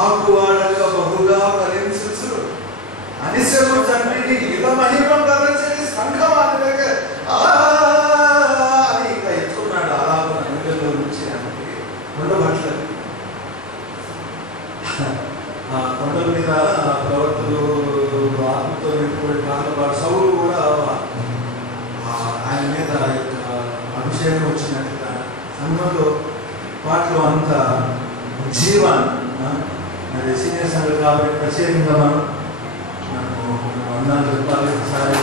ఆకువాడక బహుగా ఫలించు అనిశము తండ్రిని ఇల మహిమం ధరించని సంఘం అని ఇంకా ఎత్తుకున్నాడు. ఆలాపన నీళ్ళలో నుంచి ఉండబట్టలేదు. ఆ కొండల మీద ప్రవర్తులు ఆత్మతో నింపుకొని పాటలు పాడు. సౌలు కూడా ఆయన మీద అభిషేకం వచ్చినట్టుగా సంఘంలో పాటలు అంత జీవాన్ని మరి సీనియర్ సంఘం కాబట్టి ప్రత్యేకంగా మనం వందనాలు చెప్పాలి. ఒకసారి